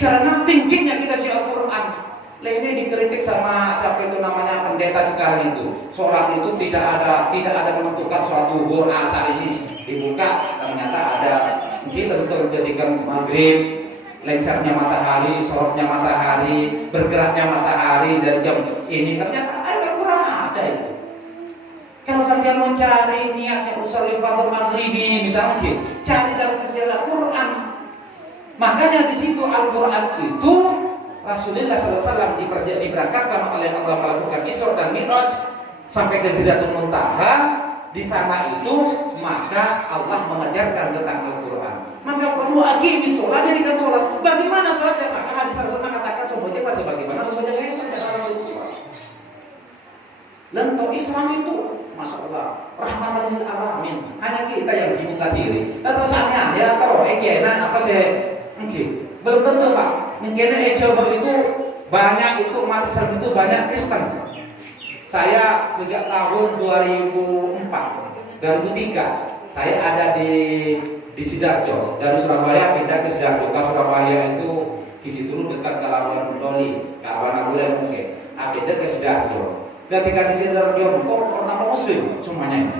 karena tingginya kita si Al-Quran. Lah ini dikritik sama siapa itu namanya pendeta sekarang itu. Sholat itu tidak ada menentukan sholat zuhur, asar ini dibuka ternyata ada kita betul ketika maghrib, lengsernya matahari, sorotnya matahari, bergeraknya matahari dari jam ini ternyata Al-Quran ada itu. Kalau sampai mencari niatnya usul fardhu maghrib ini misalnya, cari dalam istilah Quran. Makanya di situ Al-Quran itu Rasulullah SAW diberangkatkan oleh Allah melakukan Isra dan Mi'raj sampai ke Sidratul Muntaha. Di sana itu maka Allah mengajarkan tentang Al-Quran. Maka perlu aqimi sholat, jadikan sholat. Bagaimana sholatnya? Maka hadis Rasul mengatakan semuanya sebagaimana semuanya kata Rasulullah. Lento Islam itu, masya Allah, rahmatan lil alamin. Hanya kita yang bingung diri. Atau saatnya dia tahu, enak apa sih? Belum tentu Pak. Mungkin Jawa itu banyak itu umat Islam itu banyak Kristen. Saya sejak tahun 2003 saya ada di Sidoarjo, dari Surabaya pindah ke Sidoarjo. Ke Surabaya itu di situ dekat Kalawan Doli, Kawan Abulan mungkin. Pindah ke Sidoarjo. Ketika di Sidoarjo kok pertama Muslim semuanya.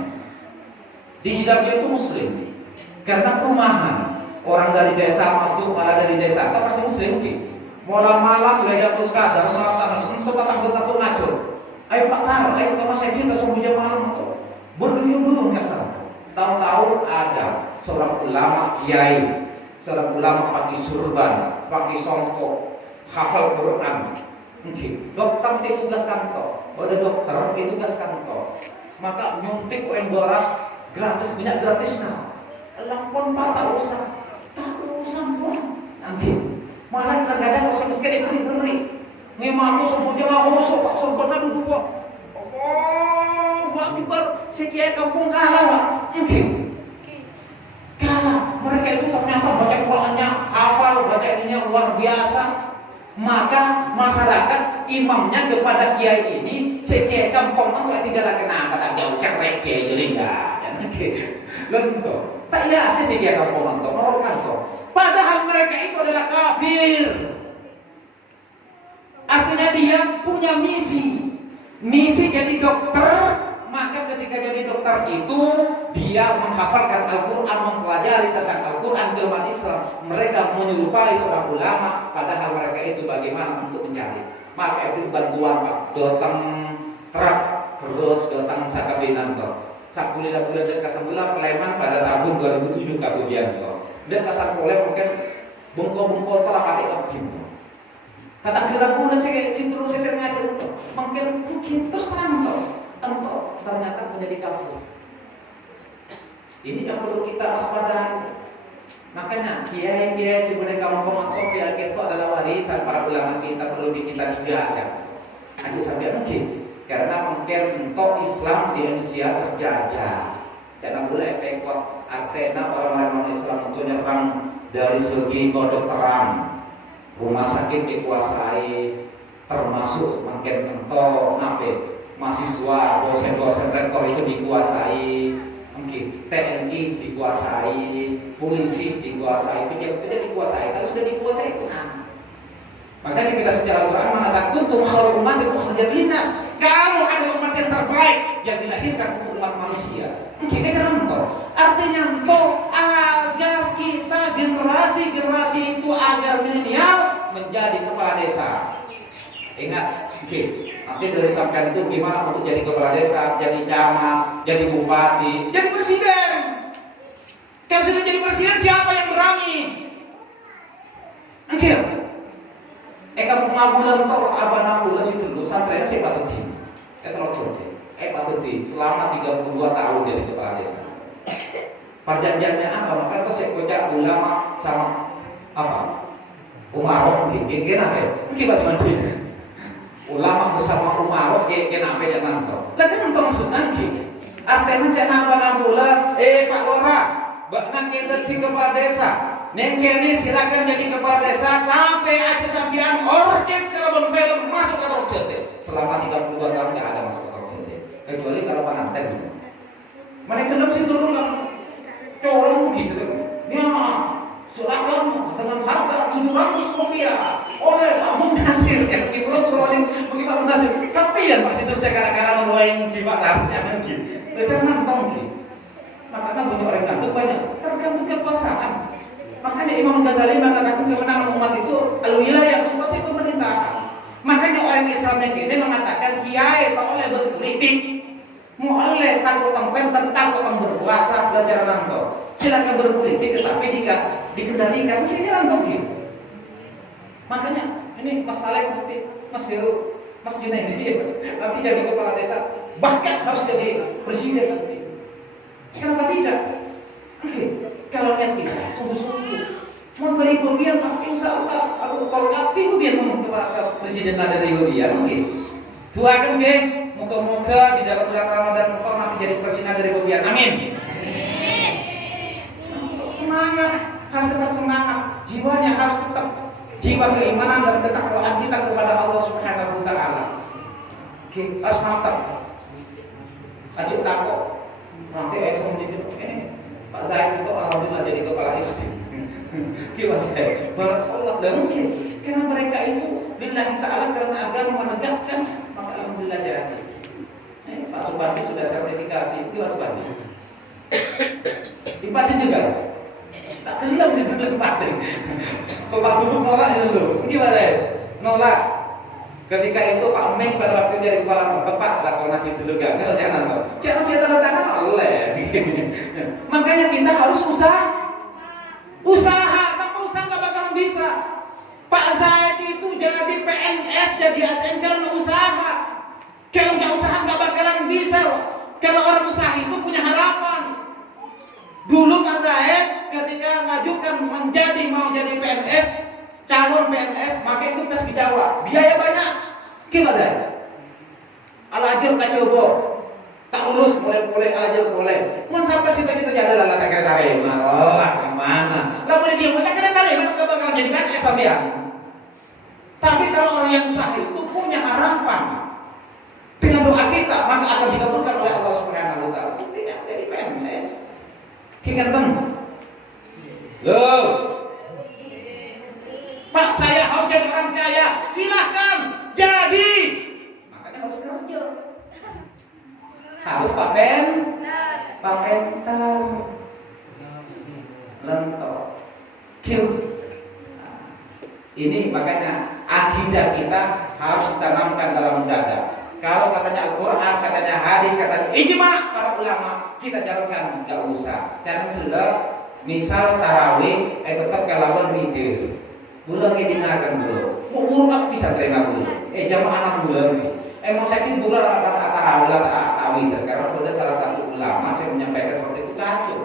Di Sidoarjo itu Muslim karena perumahan. Orang dari desa masuk, malah dari desa kan pasti Muslim mungkin. Malam-malam Lailatul Qadar, malam untuk takut ngacur. Ayo Pak Tar, ayo ke masjid kita semuanya malam untuk berduyun-duyun kesal. Tahu-tahu ada seorang ulama kiai, seorang ulama pakai surban, pakai songkok, hafal Quran. Mungkin dokter ditugaskan toh, ada dokter ditugaskan toh. Maka nyuntik orang boras gratis, minyak gratis nah. Lampun Pak tak usah pun nanti malah kadang-kadang usah sekali beri ngemamu semuanya ngawuso Pak sebenarnya dulu Pak Allah Akbar sekian kampung kalah Pak kalah mereka itu ternyata baca Qurannya hafal, baca ininya luar biasa. Maka masyarakat imamnya kepada kiai ini sekian kampung itu tidak ada kenapa tak jauh cerek kiai jadi enggak lento tak ya sih sekian kampung itu normal kok. Padahal mereka itu adalah kafir. Artinya dia punya misi jadi dokter. Maka ketika jadi dokter itu dia menghafalkan Al-Quran, mempelajari tentang Al-Quran kelemahan Islam. Mereka menyerupai seorang ulama, padahal mereka itu bagaimana untuk mencari. Maka itu bantuan Pak, datang truk terus datang sakabinan toh. Sakulilah bulan dan kasambulan Sleman pada tahun 2007 kemudian toh. Dan kasar boleh mungkin bungkol telah pakai kabin. Kata kira pun saya terus saya ngajar itu mungkin terus terang entah ternyata menjadi kafir. Ini yang perlu kita waspadai. Makanya kiai-kiai sebenarnya kaum kiai itu adalah warisan para ulama kita, perlu kita jaga. Aja sampai mungkin karena mungkin untuk Islam di Indonesia terjajah. Jangan boleh efekot artinya orang-orang Islam untuk nyerang dari segi kedokteran. Rumah sakit dikuasai, termasuk mungkin untuk mahasiswa, dosen-dosen rektor itu dikuasai, mungkin TNI dikuasai, polisi dikuasai, pejabat dikuasai. Kalau sudah dikuasai itu makanya kita secara Al-Quran mengatakan kuntum khairu ummatin ukhrijat linnas. Kamu adalah umat yang terbaik yang dilahirkan untuk umat manusia. Kita kan artinya untuk agar kita generasi itu agar milenial menjadi kepala desa. Ingat, nanti dari sampean itu gimana untuk jadi kepala desa, jadi camat, jadi bupati, jadi presiden. Kalau sudah jadi presiden siapa yang berani? Kamu pengabulan tol abana pula situ dulu santri saya patuti. Patuti selama 32 tahun jadi kepala desa. Perjanjiannya apa? Maka itu saya kocak ulama sama apa? Umar mungkin bahasa ulama bersama Umar kenapa dia nangkep? Lah kan untuk maksud nanti Artinya cek napa pula, Pak Lora, bakna kita di kepala desa. Neng kene silakan jadi kepala desa, tapi aja sampean orkes kalau film masuk ke Roket. Selama 32 tahun nggak ada masuk ke Roket. Kecuali kalau pengantin. Mana film situ dulu kan, corong gitu kan. Ya, silakan dengan harga 700 rupiah oleh Pak Munasir. Ya, begitu belum turun bagi Pak Munasir. Sampai Pak situ saya kadang-kadang meluain gimana jangan gitu. Jangan nonton gitu. Makanya banyak orang ngantuk banyak tergantung kekuasaan. Makanya Imam Ghazali mengatakan kemenangan umat itu al-wilayah itu pasti pemerintahan. Makanya orang Islam yang gini mengatakan kiai tak oleh berpolitik, mau oleh takut tempen tentang takut berkuasa belajar nanto. Silakan berpolitik tetapi dikendalikan. Mungkin ini nanto gitu. Makanya ini Mas Alek nanti, Mas Heru, Mas Junaidi nanti jadi kepala desa, bahkan harus jadi presiden nanti. Kenapa tidak? Oke, kalau lihat kita sungguh-sungguh mau beri bagian Pak Insya Allah aku kalau kapi bagian mau kepada presiden ada dari bagian mungkin doakan geng moga-moga di dalam bulan Ramadan engkau nanti jadi presiden dari bagian amin. Semangat, harus tetap semangat, jiwanya harus tetap jiwa keimanan dan ketakwaan kita kepada Allah Subhanahu wa taala. Oke, harus mantap. Ajib takut nanti esok ini Pak Zaid itu alhamdulillah jadi kepala istri. Gimana sih? Barakallah. Dan mungkin karena mereka itu lillahi ta'ala karena agama menegakkan maka alhamdulillah jadi. Pak Subandi sudah sertifikasi. Gimana Subandi? Dipasin juga. Tak kelam situ dipasin. Kepala dulu nolak itu dulu. Gimana ya? Nolak. Ketika itu Pak Meng pada waktu jadi kepala tepat lakukan nasi dulu gagal jangan loh. Jangan dia tanda tangan oleh. Makanya kita harus usaha, tapi usaha nggak bakalan bisa. Pak Zaid itu jadi PNS, jadi ASN karena usaha. Kalau nggak usaha nggak bakalan bisa. Kalau orang usaha itu punya harapan. Dulu Pak Zaid ketika ngajukan mau jadi PNS, calon PNS, maka ikut tes di Jawa, biaya banyak. Gimana Zaid? Al-Ajir kacobo, tak lulus boleh Al-Ajir boleh. Mau sampai situ jadi lah tak kena tarik, malah kemana? Lalu dia mau tak kena tarik, mana kau bakal jadi PNS sampean? Tapi kalau orang yang usaha itu punya harapan, dengan doa kita maka akan dikabulkan oleh Allah Subhanahu wa taala. Tidak jadi PNS. Kinten. Loh. Pak saya harus jadi orang kaya, silahkan jadi. Makanya harus kerja. Harus pakai pentar, lentok, kill. Ini makanya akidah kita harus ditanamkan dalam dada. Kalau katanya Al-Quran, katanya hadis, katanya ijma para ulama, kita jalankan, nggak usah. Jangan dulu, misal tarawih, tetap kalawan witir. Bulan ini dengarkan dulu. Mau apa bisa terima dulu? Jamaah anak bulan ini. Mau sakit bulan kata tarawih, witir. Karena ada salah satu ulama saya menyampaikan seperti itu kacau.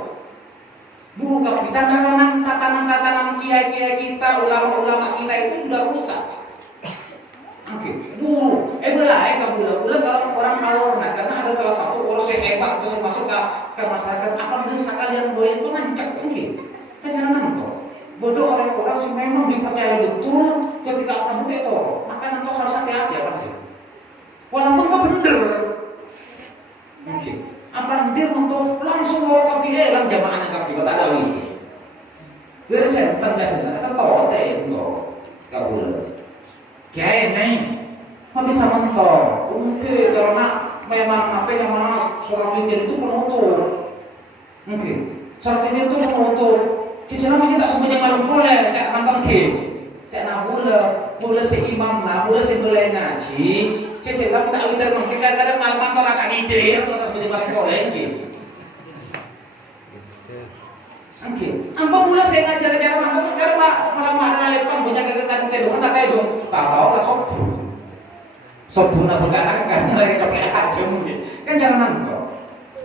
Buruk kita tatanan kiai-kiai kita, ulama-ulama kita itu sudah rusak. Oke, buruk. Bulan kalau orang malor, nah karena ada salah satu urus yang hebat terus masuk ke masyarakat. Apa itu sekalian boleh itu nancak mungkin. Kita jangan nanto. Bodoh orang-orang sih memang dipercaya betul ketika apa itu. Maka nanto harus hati-hati apa itu. Walaupun kau bener. Oke. Apa dia untuk langsung mau kopi lang jamaahnya kaki kata ada ini. Dia saya tentang sebenarnya kata tahu teh itu kabul. Kiai nih, mau bisa mentor. Oke, karena memang apa yang mana sholat witir itu penutup. Oke, sholat witir itu penutup. Jadi nama kita semuanya malam boleh, cak nonton game, cak nak boleh si imam nak, boleh si boleh ngaji. Jadi lah kita witir mungkin kadang-kadang malam nonton akan witir, terus semuanya malam boleh gitu. Oke, apa pula saya ngajar cara nonton sekarang malam mana lepang punya kegiatan kedua tak tahu tak tahu lah sobu nak berkata kan lagi pakai aja mungkin kan cara nonton.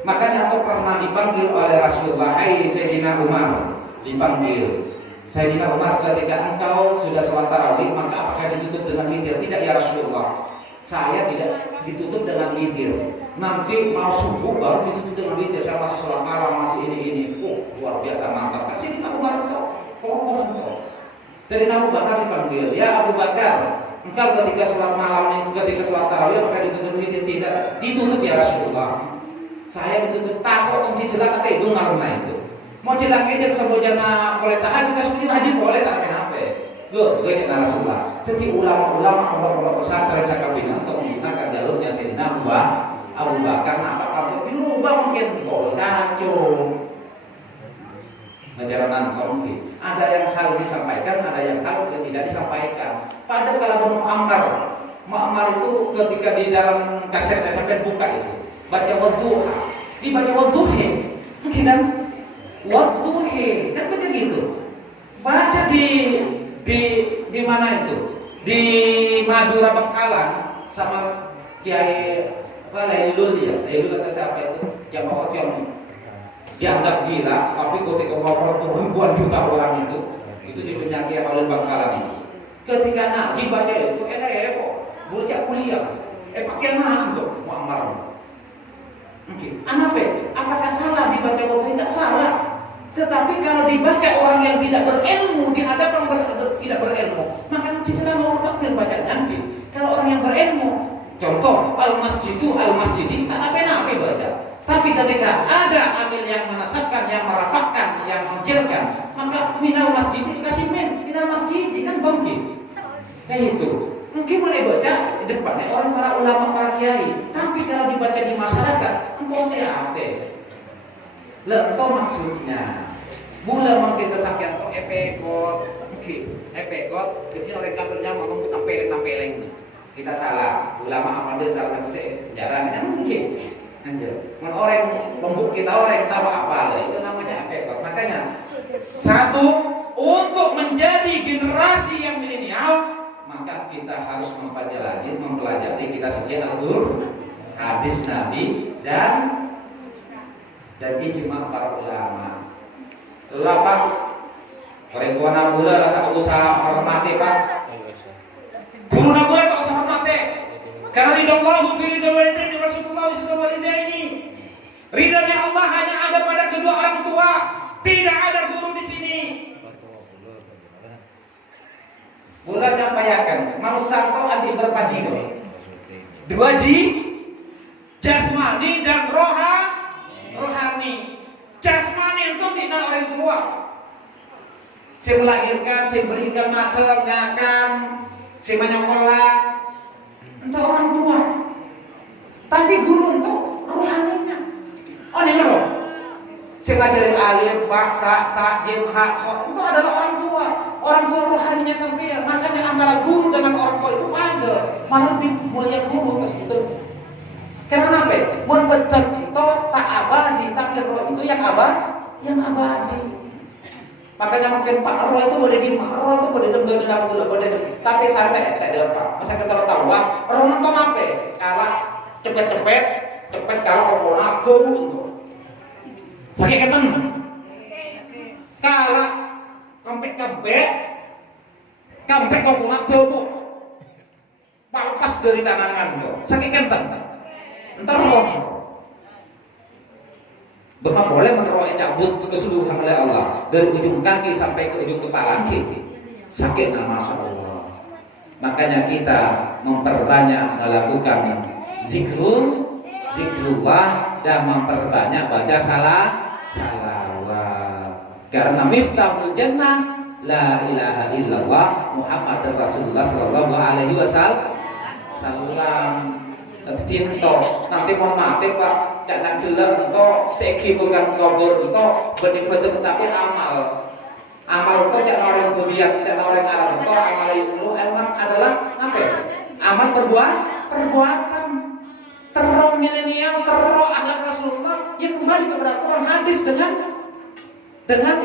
Makanya aku pernah dipanggil oleh Rasulullah, hai Sayyidina Umar, dipanggil Sayyidina Umar ketika engkau sudah sholat tarawih maka apakah ditutup dengan witir? Tidak ya Rasulullah. Saya tidak ditutup dengan witir. Nanti mau subuh baru ditutup dengan witir. Saya masih sholat malam, masih ini. Luar biasa mantap. Kan sini Abu Bakar tahu. Sayyidina Abu Bakar dipanggil, ya Abu Bakar, engkau ketika sholat malam itu, ketika sholat tarawih apakah ditutup witir? Tidak. Ditutup ya Rasulullah. Saya ditutup takut om cijelak kata ibu ngaruna itu. Mau cedak ini sebut jangan boleh tahan kita seperti rajin boleh tak apa. Gue kena Rasulullah. Jadi ulama-ulama pondok pesantren sakabina untuk menggunakan jalurnya Sayyidina Abu Bakar. Apa kalau dirubah mungkin gol kacung. Ngajaran nangkong gitu. Ada yang hal disampaikan, ada yang hal yang tidak disampaikan. Pada kalau Muammar itu ketika di dalam kaset sampai buka itu baca wadduha, dibaca wadduhe, mungkin kan wadduhe, kan baca gitu. Baca di mana itu? Di Madura Bangkalan sama Kiai apa Lailul ya, Lailul atau siapa itu yang wafat yang dianggap gila, tapi ketika wafat ribuan juta orang itu di dunia Kiai oleh Bangkalan itu. Ketika ngaji baca itu, kok bocah kuliah, pakai mana untuk Muammar? Mungkin, apakah salah dibaca waktu tidak salah? Tetapi kalau dibaca orang yang tidak berilmu di hadapan tidak berilmu, maka tidak mau takdir baca nanti. Kalau orang yang berilmu, contoh al-masjidi, tak apa-apa baca. Tapi ketika ada amil yang menasabkan, yang merafakkan, yang menjelkan, maka minal masjid kasih minal masjid kan bangkit. Nah itu mungkin boleh baca di depannya orang para ulama, para kiai. Tapi kalau dibaca di masyarakat, engkau hati. Lento maksudnya, mula mungkin kesakian kok epekot, kecil orang kafirnya ngomong tampeleng. Kita salah, ulama apa dia salah satu jarang kan mungkin. Orang membuk kita orang tahu apa itu namanya epekot. Makanya satu untuk menjadi generasi yang milenial, maka kita harus mempelajari kita suci Al-Qur'an, hadis Nabi dan ijma para ulama. Pak, orang tua nabula lah tak usah hormati Pak. Guru nabula tak usah hormati. Karena ridha Allah fi ridha walidaini Rasulullah sallallahu alaihi. Ridhanya Allah hanya ada pada kedua orang tua, tidak ada guru di sini. Bulan nyampayakan, manusia kau adi berpajino. Dua jasmani dan rohani. Jasmani itu tidak orang tua. Saya melahirkan, saya berikan mater, ngakan, saya menyekolah. Untuk orang tua. Tapi guru untuk rohaninya. Oh ini loh. Saya ngajari alif, ba, ta, sa, jim, ha, kho. Itu adalah orang tua. Orang tua rohaninya sampai. Makanya antara guru dengan orang tua itu ada. Malah lebih mulia guru tersebut. Karena apa? Mun betul itu tak abadi, takdir roh itu yang abadi. Makanya mungkin Pak roh itu boleh di roh itu boleh di dapur, boleh. Tapi saya tak ada apa. Masa kita tahu roh nonton apa? Kalah cepet kalau corona gabung. Sakit keten. Kalah kampek corona gabung. Lepas dari tangan kau. Sakit kenten. Entar roh. Bapak boleh menerohnya cabut keseluruhan oleh Allah dari ujung kaki sampai ke ujung kepala kita. Sakit nama Allah. Makanya kita memperbanyak melakukan zikrullah dan memperbanyak baca salawat. Karena miftahul jannah la ilaha illallah Muhammadur Rasulullah sallallahu alaihi wasallam. Tinto nanti mau mati Pak, jangan gelap untuk seki bukan kubur untuk benih-benih tapi amal itu jangan orang kebiak, jangan orang Arab itu amal itu emang adalah apa? Amal perbuatan teror milenial, teror akhlak Rasulullah yang kembali kepada Quran hadis dengan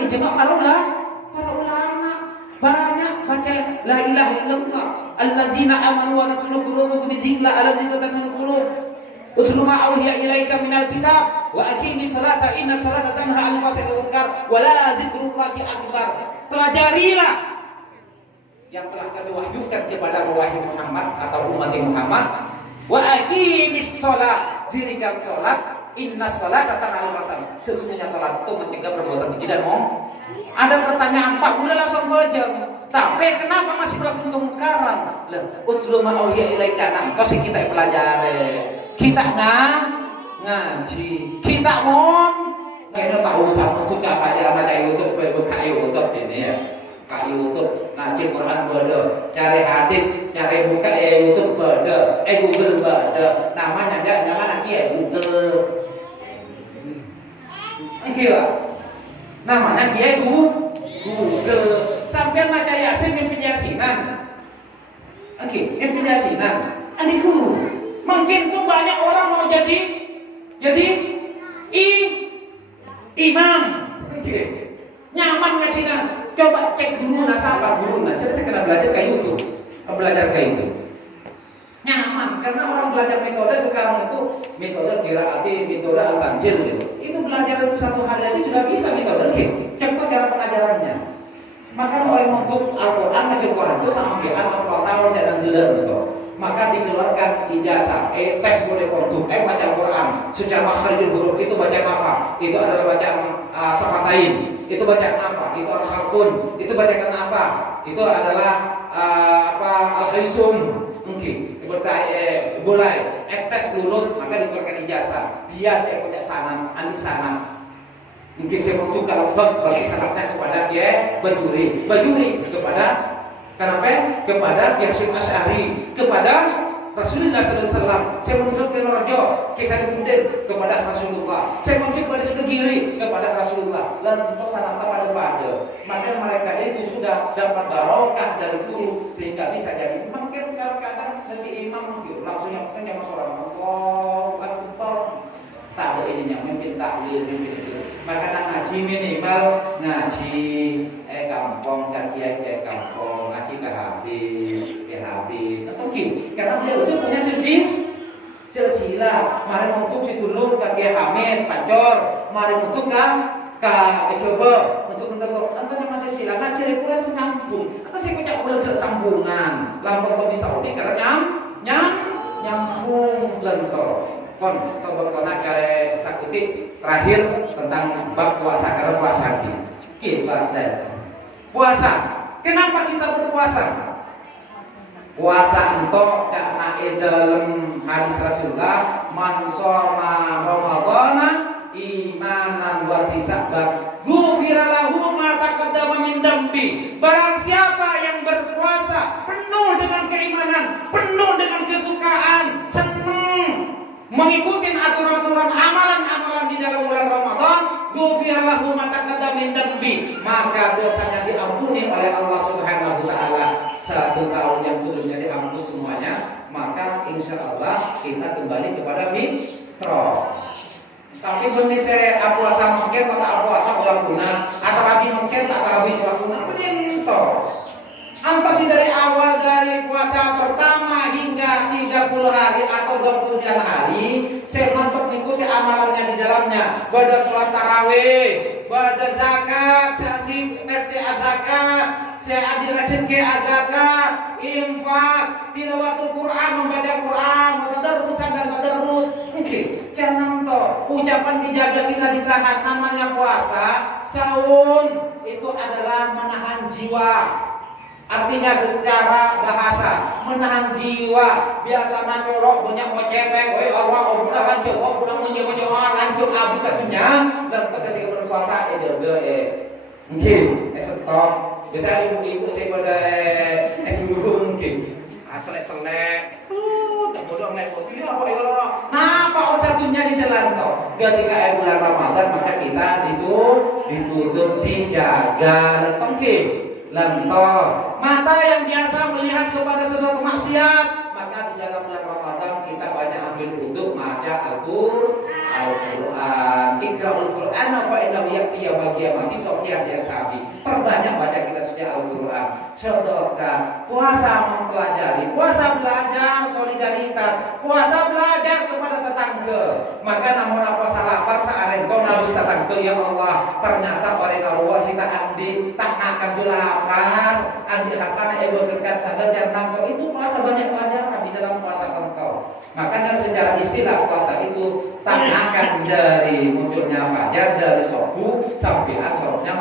ijma para ulama. Banyak baca la ilaha illallah allazina amanu wa tatlu qulubuhum bi dzikrillah allazina tatlu qulub utlu ma auhiya ilaika minal kitab wa aqimis salata inna salata tanha 'anil fahsya'i wal munkar wa la dzikrullahi akbar. Pelajarilah yang telah kami wahyukan kepada wahai Muhammad atau umat Muhammad, wa aqimis shalah, dirikan salat, inna sholata tanha 'anil fahsya'i, sesungguhnya salat itu mencegah perbuatan keji dan mungkar. Ada pertanyaan, Pak, boleh langsung aja. Tapi kenapa masih melakukan kemungkaran? Lah, utslu ma uhiya ilaika, nang kau sing kita pelajari. Kita ngaji, kita kayaknya tahu satu tuh apa aja baca YouTube, buka YouTube ini ya. Buka YouTube, ngaji Quran beda, cari hadis, cari buka YouTube beda, Google beda. Namanya aja jangan nanti Google. Gila. Namanya dia Google. Sampai baca Yasin mimpi Yasinan. Oke, mimpi Yasinan. Adikku, mungkin tuh banyak orang mau jadi imam. Oke. Nyaman nggak sih? Coba cek guru siapa guru. Jadi saya kena belajar kayak YouTube. Belajar kayak itu. Nyaman karena orang belajar metode sekarang itu metode qiraati, metode al-tanzil gitu. Itu belajar itu satu hari aja sudah bisa metode gitu. Cepat cara pengajarannya. Maka orang untuk Al-Quran ngajar Quran itu sama dia 40 tahun dan gitu. Maka dikeluarkan ijazah, tes boleh untuk baca Al-Quran secara makharijul huruf itu bacaan apa? Itu adalah bacaan safatain. Itu bacaan apa? Itu al-khalqun. Itu bacaan apa? Itu adalah al-khaisun. Mungkin boleh tes lulus maka dikeluarkan ijazah. Dia saya punya sanan, andi sanan. Mungkin saya butuh kalau bagi sanatnya kepada dia bajuri kepada kenapa? Kepada Hasyim Asy'ari, kepada Rasulullah sallallahu alaihi wasallam. Saya menunjuk ke Norjo, kisah kemudian kepada Rasulullah. Saya menunjuk pada Sudagiri kepada Rasulullah. Dan untuk sanat pada. Maka mereka itu sudah dapat barokah dari guru sehingga bisa jadi. Mungkin kadang-kadang nanti imam mungkin langsung yang penting sama seorang Allahu Akbar. Tak ada ininya memimpin tahlil, memimpin itu. Maka ngaji minimal ngaji kampung kiai kampung, ngaji ke Habib atau karena beliau itu punya silsilah. Mari untuk ditulung ke Kiai Hamid Pancor, mari untuk kan ke coba untuk antara masih sila ngaji reguler itu nyambung. Atau saya ucap boleh tersambungan. Lampau to bisa unik karena nyambung lento. Kon tobotona kare sakuti terakhir tentang bab puasa karena puasa puasa. Kenapa kita berpuasa? Puasa entok karena dalam hadis Rasulullah man shoma ramadhana imanan wa tisabban ghufira lahu ma taqaddama min dambi. Barang siapa yang berpuasa penuh dengan keimanan, penuh dengan kesukaan, senang mengikuti aturan-aturan amalan-amalan di dalam bulan Ramadan, ghufira lahu ma taqaddama min dambi, maka dosanya diampuni oleh Allah Subhanahu wa taala. 1 tahun yang sebelumnya dihapus semuanya, maka insya Allah kita kembali kepada fitrah. Tapi benih saya puasa mungkin kata puasa berlakunya, atau rabi mungkin tak rabi berlakunya, begitu. Antasi dari awal dari puasa pertama hingga 30 hari atau 29 hari, saya mantap mengikuti amalannya di dalamnya. Pada sholat tarawih, pada zakat, saya zakat, saya rajin ke zakat, infak, tilawatul Quran, membaca Quran, tadarrusan dan tadarrus. Mungkin jangan toh ucapan dijaga kita ditahan. Namanya puasa, saum itu adalah menahan jiwa. Artinya secara bahasa menahan jiwa. Biasanya colok banyak mau cepek, Allah udah lanjut, udah menjauh lanjut habis satunya. Dan ketika berpuasa mungkin stop. Biasanya ibu-ibu saya pada dulu mungkin selek-selek. Tak bodoh lepot. Ya Allah. Nah, Pak satunya di jalan toh. Ketika bulan Ramadan maka kita ditutup dijaga letongke. Lentor mata yang biasa melihat kepada sesuatu maksiat, maka di dalam bulan Ramadan kita banyak ambil untuk baca Al-Quran. Iqra'ul Quran fa innahu ya'ti yaumil qiyamati sofyan ya sabi. Perbanyak baca kita sudah Al-Quran. Sedekah, puasa mempelajari, puasa belajar solidaritas, puasa belajar kepada tetangga. Maka namun apa salah lapar saaren kau harus tetangga kata ya Allah, ternyata oleh Allah kita andi tak makan lapar, andi hartanya ego kekas sadar jangan kau itu puasa banyak pelajaran di dalam puasa kau. Makanya secara istilah puasa itu tak makan dari munculnya fajar, dari subuh sampai ansornya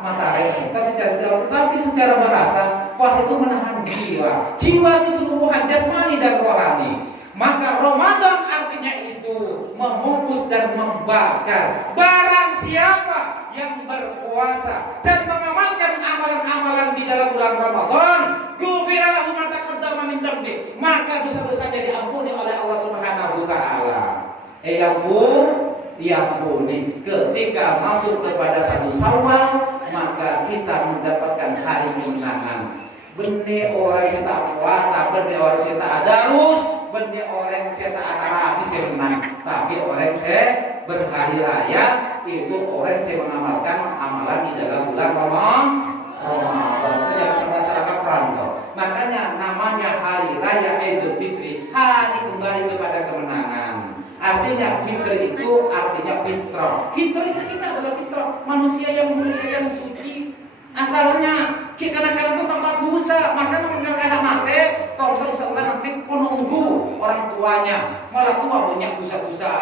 matahari. Kita secara istilah, tetapi secara bahasa puasa itu menahan jiwa keseluruhan jasmani dan rohani. Maka Ramadan artinya itu membungkus dan membakar. Barang siapa yang berpuasa dan mengamalkan amalan-amalan di dalam bulan Ramadan, ghufira lahu ma taqaddama min dhanbi, maka dosa-dosanya diampuni oleh Allah Subhanahu wa taala. Yampuni ketika masuk kepada 1 Syawal, maka kita mendapatkan hari kemenangan. Benih orang yang tak puasa, benih orang yang tak adarus, benih orang yang tak arabi senang, tapi orang yang berhari raya itu orang yang mengamalkan amalan di dalam bulan Ramadan. Itu jangan masyarakat perantau. Makanya namanya hari raya Idul Fitri, hari kembali kepada kemenangan. Artinya fitri itu artinya fitrah. Fitrah itu kita adalah fitrah manusia yang mulia, yang suci. Asalnya kita kadang-kadang itu tanpa dosa, maka kadang-kadang mati, kalau seorang nanti menunggu orang tuanya, malah tua banyak dosa-dosa,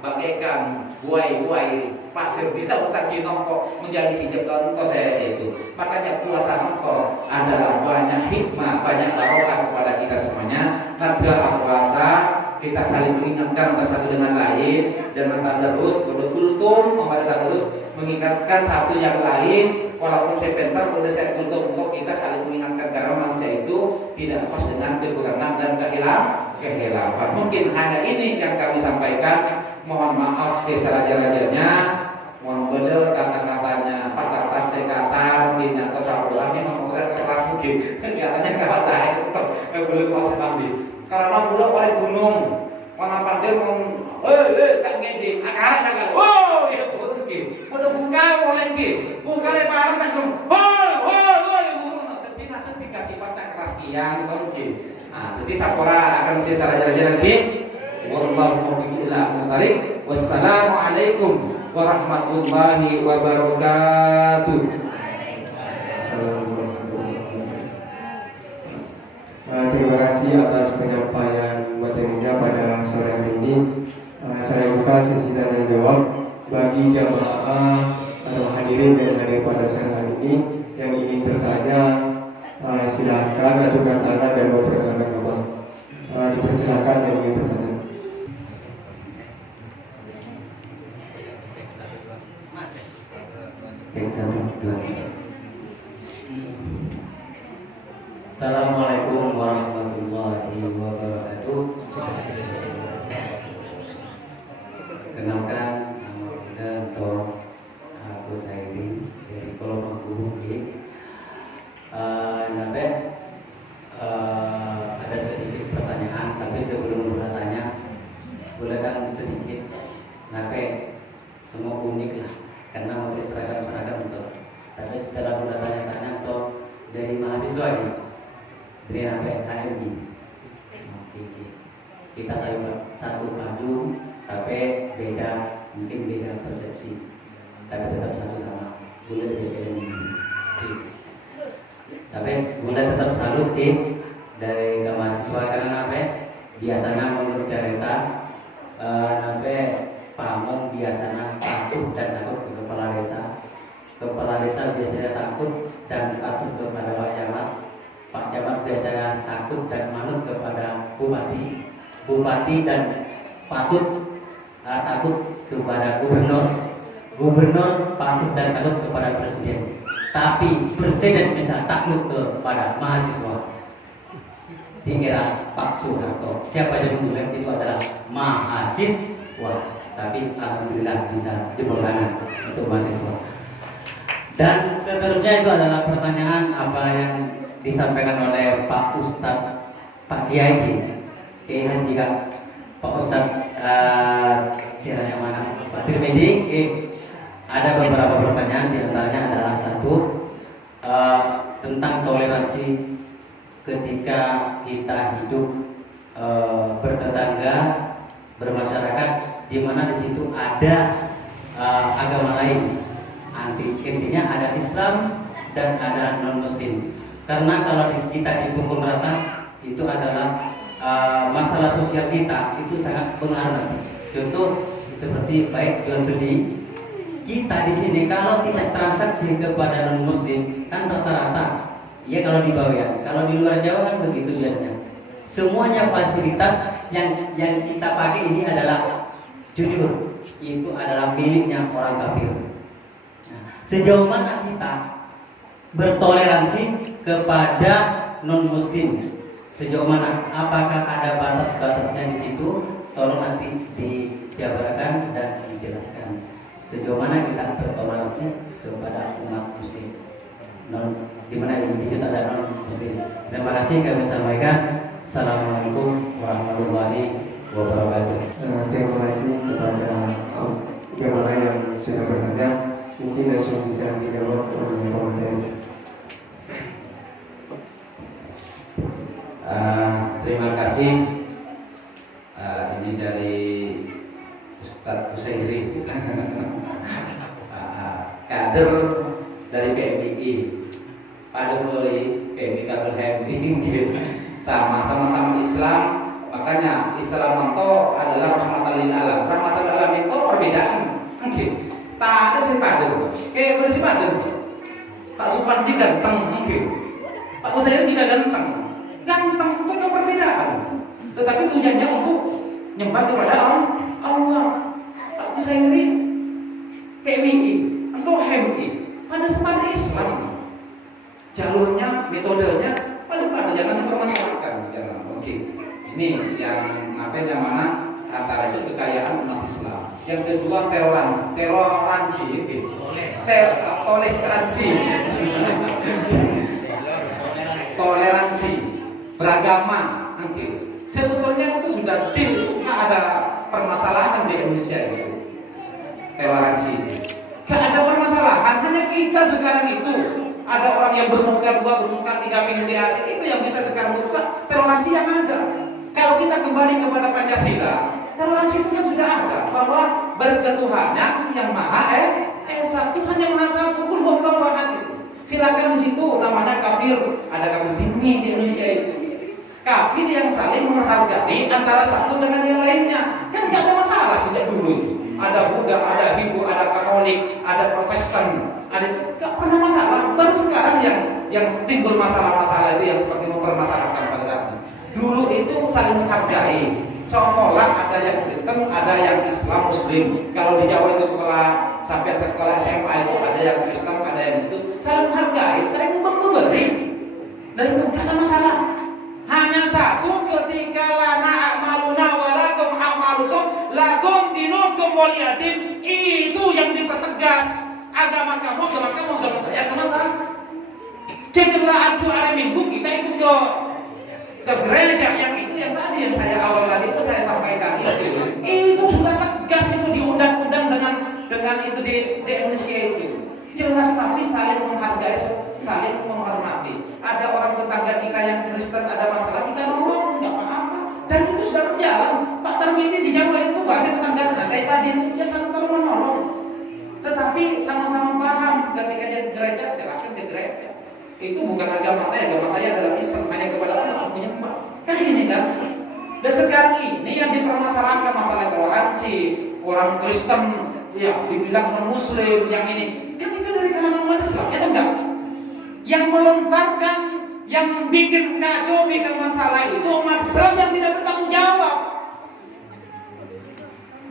bagaikan buai-buai pasir di lautan kinongko menjadi hijab lalu saya itu. Makanya puasa engkau adalah banyak hikmah, banyak barokah kepada kita semuanya. Nanti puasa kita saling mengingatkan antara satu dengan lain, dengan tadarus, betul-betul tadarus mengingatkan satu yang lain. Walaupun saya pintar, boleh saya untuk kita saling mengingatkan karena manusia itu tidak lepas dengan kekurangan dan kehilafan. Mungkin hanya ini yang kami sampaikan. Mohon maaf saya seraja-rajanya. Mohon betul kata-katanya patah saya kasar, tidak tersampaikan memang kelas sedikit. Kelihatannya kata itu tetap belum puasa nanti. Karena pulau oleh gunung, mana pandai tak ngede, akar, oh ya betul, udah bungkal oleh bungkal paling tak dong, jadi dikasih patah keras kian mungkin. Jadi sapora akan saya saja lagi. Wallahu muwaffiq. Wassalamualaikum warahmatullahi wabarakatuh. Terima kasih atas penyampaian materinya pada sore hari ini. Saya buka sesi tanya jawab bagi jamaah atau hadirin yang hadir pada sore hari ini yang ingin bertanya, silakan ajukan tangan dan memperkenalkan nama. Dipersilakan yang ingin bertanya. Assalamualaikum warahmatullahi wabarakatuh. Kenalkan, nama Bunda atau aku Saidi dari Kolomangku. Ada sedikit pertanyaan, tapi sebelum bertanya, bolehkan sedikit. Semua unik lah, karena motif seragam untuk. Tapi setelah bertanya-tanya atau dari mahasiswa ini. Dari HMI. Kita satu baju, tapi mungkin beda persepsi, tapi tetap satu sama. Boleh dari akademi. Tapi boleh tetap salut dari mahasiswa karena biasanya menurut cerita pamong biasanya takut dan takut ke kepala desa. Kepala desa biasanya takut dan patuh kepada Pak Camat. Pak Camat biasanya takut dan manut kepada bupati. Bupati dan takut kepada gubernur. Gubernur patuh dan takut kepada presiden. Tapi presiden bisa takut kepada mahasiswa. Di era Pak Soeharto, siapa yang menggunakan itu adalah mahasiswa. Tapi alhamdulillah bisa jempol tangan untuk mahasiswa. Dan seterusnya itu adalah pertanyaan apa yang disampaikan oleh Pak Ustadz, Pak Kiai. Jika Pak Ustadz siaranya mana? Pak Tirmidzi. Ada beberapa pertanyaan, di antaranya adalah satu tentang toleransi ketika kita hidup bertetangga, bermasyarakat, di mana di situ ada agama lain. Intinya ada Islam dan ada non Muslim. Karena kalau kita dipukul rata, itu adalah masalah sosial kita itu sangat pengaruh. Contoh seperti baik jual beli, kita di sini kalau tidak transaksi kepada non Muslim kan rata-rata, ya kalau di bawah ya, kalau di luar Jawa kan begitu biasanya. Semuanya fasilitas yang kita pakai ini adalah jujur, itu adalah miliknya orang kafir. Sejauh mana kita bertoleransi kepada non Muslim? Sejauh mana? Apakah ada batas-batasnya di situ? Tolong nanti dijabarkan dan dijelaskan. Sejauh mana kita bertoleransi kepada umat Muslim? Di mana di situ ada non Muslim? Terima kasih kami sampaikan. Assalamualaikum warahmatullahi wabarakatuh. Terima kasih kepada jamaah yang sudah bertanya. Mungkin langsung bisa dijawab oleh pemateri. Terima kasih. Ini dari Ustadz Kusairi, kader dari PMI. Pada mulai PMI kader HMI sama-sama Islam. Makanya Islam itu adalah rahmatan lil alam. Rahmatan lil alam itu perbedaan. Tak ada sih pader. Kayak bersih pader. Pak Supandi ganteng, Pak Kusairi tidak ganteng. Ganteng itu kan perbedaan. Tetapi tujuannya untuk nyembah kepada Allah. Pak Kusairi PMI atau HMI pada sepada Islam. Jalurnya, metodenya pada jangan dipermasalahkan. Ini yang mana antara itu kekayaan umat Islam. Yang kedua toleransi beragama. Sebetulnya itu sudah ada permasalahan di Indonesia itu. Toleransi. Gak ada permasalahan, hanya kita sekarang itu ada orang yang bermuka 2, bermuka 3 minggu di Asia, itu yang bisa sekarang merusak toleransi yang ada. Kalau kita kembali kepada Pancasila, toleransi itu kan sudah ada, bahwa berketuhanan yang Maha Esa, Tuhan yang Maha Satu, Qul huwallahu ahad itu. Silakan di situ namanya kafir, ada kafir dhimmi di Indonesia itu. Kafir yang saling menghargai antara satu dengan yang lainnya, kan gak ada masalah sejak dulu itu. Ada Buddha, ada Hindu, ada Katolik, ada Protestan, ada itu gak pernah masalah. Baru sekarang yang timbul masalah-masalah itu yang seperti mempermasalahkan pada saat ini. Dulu itu saling menghargai, seolah ada yang Kristen, ada yang Islam, Muslim. Kalau di Jawa itu sampai sekolah SMA itu ada yang Kristen, ada yang itu, saling menghargai, saling memberi. Dan itu gak ada masalah. Hanya satu, ketika lana a'maluna walakum a'malukum lakum dinukum waliyatin, itu yang dipertegas. Agama kamu, agama saya, agama saya. Jadilah arju ada minggu kita ikut ke gereja yang itu yang tadi yang saya awal tadi itu saya sampaikan itu sudah tegas itu di undang-undang dengan itu di Indonesia itu jelas, tapi saling menghargai, saling menghormati. Ada orang tetangga kita yang Kristen ada masalah, kita nolong, nggak apa-apa, dan itu sudah berjalan. Pak Tarmini di Jawa itu banyak tetangga kayak tadi itu dia saling menolong, tetapi sama-sama paham ketika dia di gereja, silakan di gereja. Itu bukan agama saya adalah Islam, hanya kepada Allah menyembah. Kan ini kan. Dan sekarang ini yang dipermasalahkan masalah toleransi, orang Kristen ya dibilang non Muslim, yang ini kan itu dari kalangan umat Islam, ya enggak? Yang melontarkan, yang bikin kacau, bikin masalah itu umat Islam yang tidak bertanggung jawab.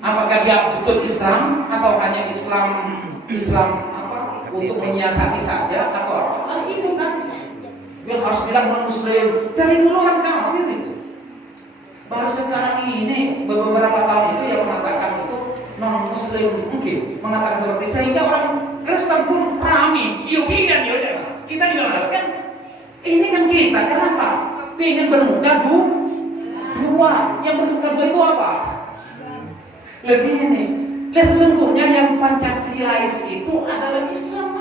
Apakah dia betul Islam atau hanya Islam apa untuk menyiasati saja atau apa? Nah, itu kan yang harus bilang non Muslim. Dari dulu orang kafir itu. Baru sekarang ini beberapa tahun itu yang mengatakan itu non Muslim, mungkin mengatakan seperti, sehingga orang Kristen pun rame. Iya, kita dilakukan. Ini kan kita, kenapa? Pengen bermuka dua. Yang bermuka dua itu apa? Lebih ini. Sesungguhnya yang Pancasilais itu adalah Islam.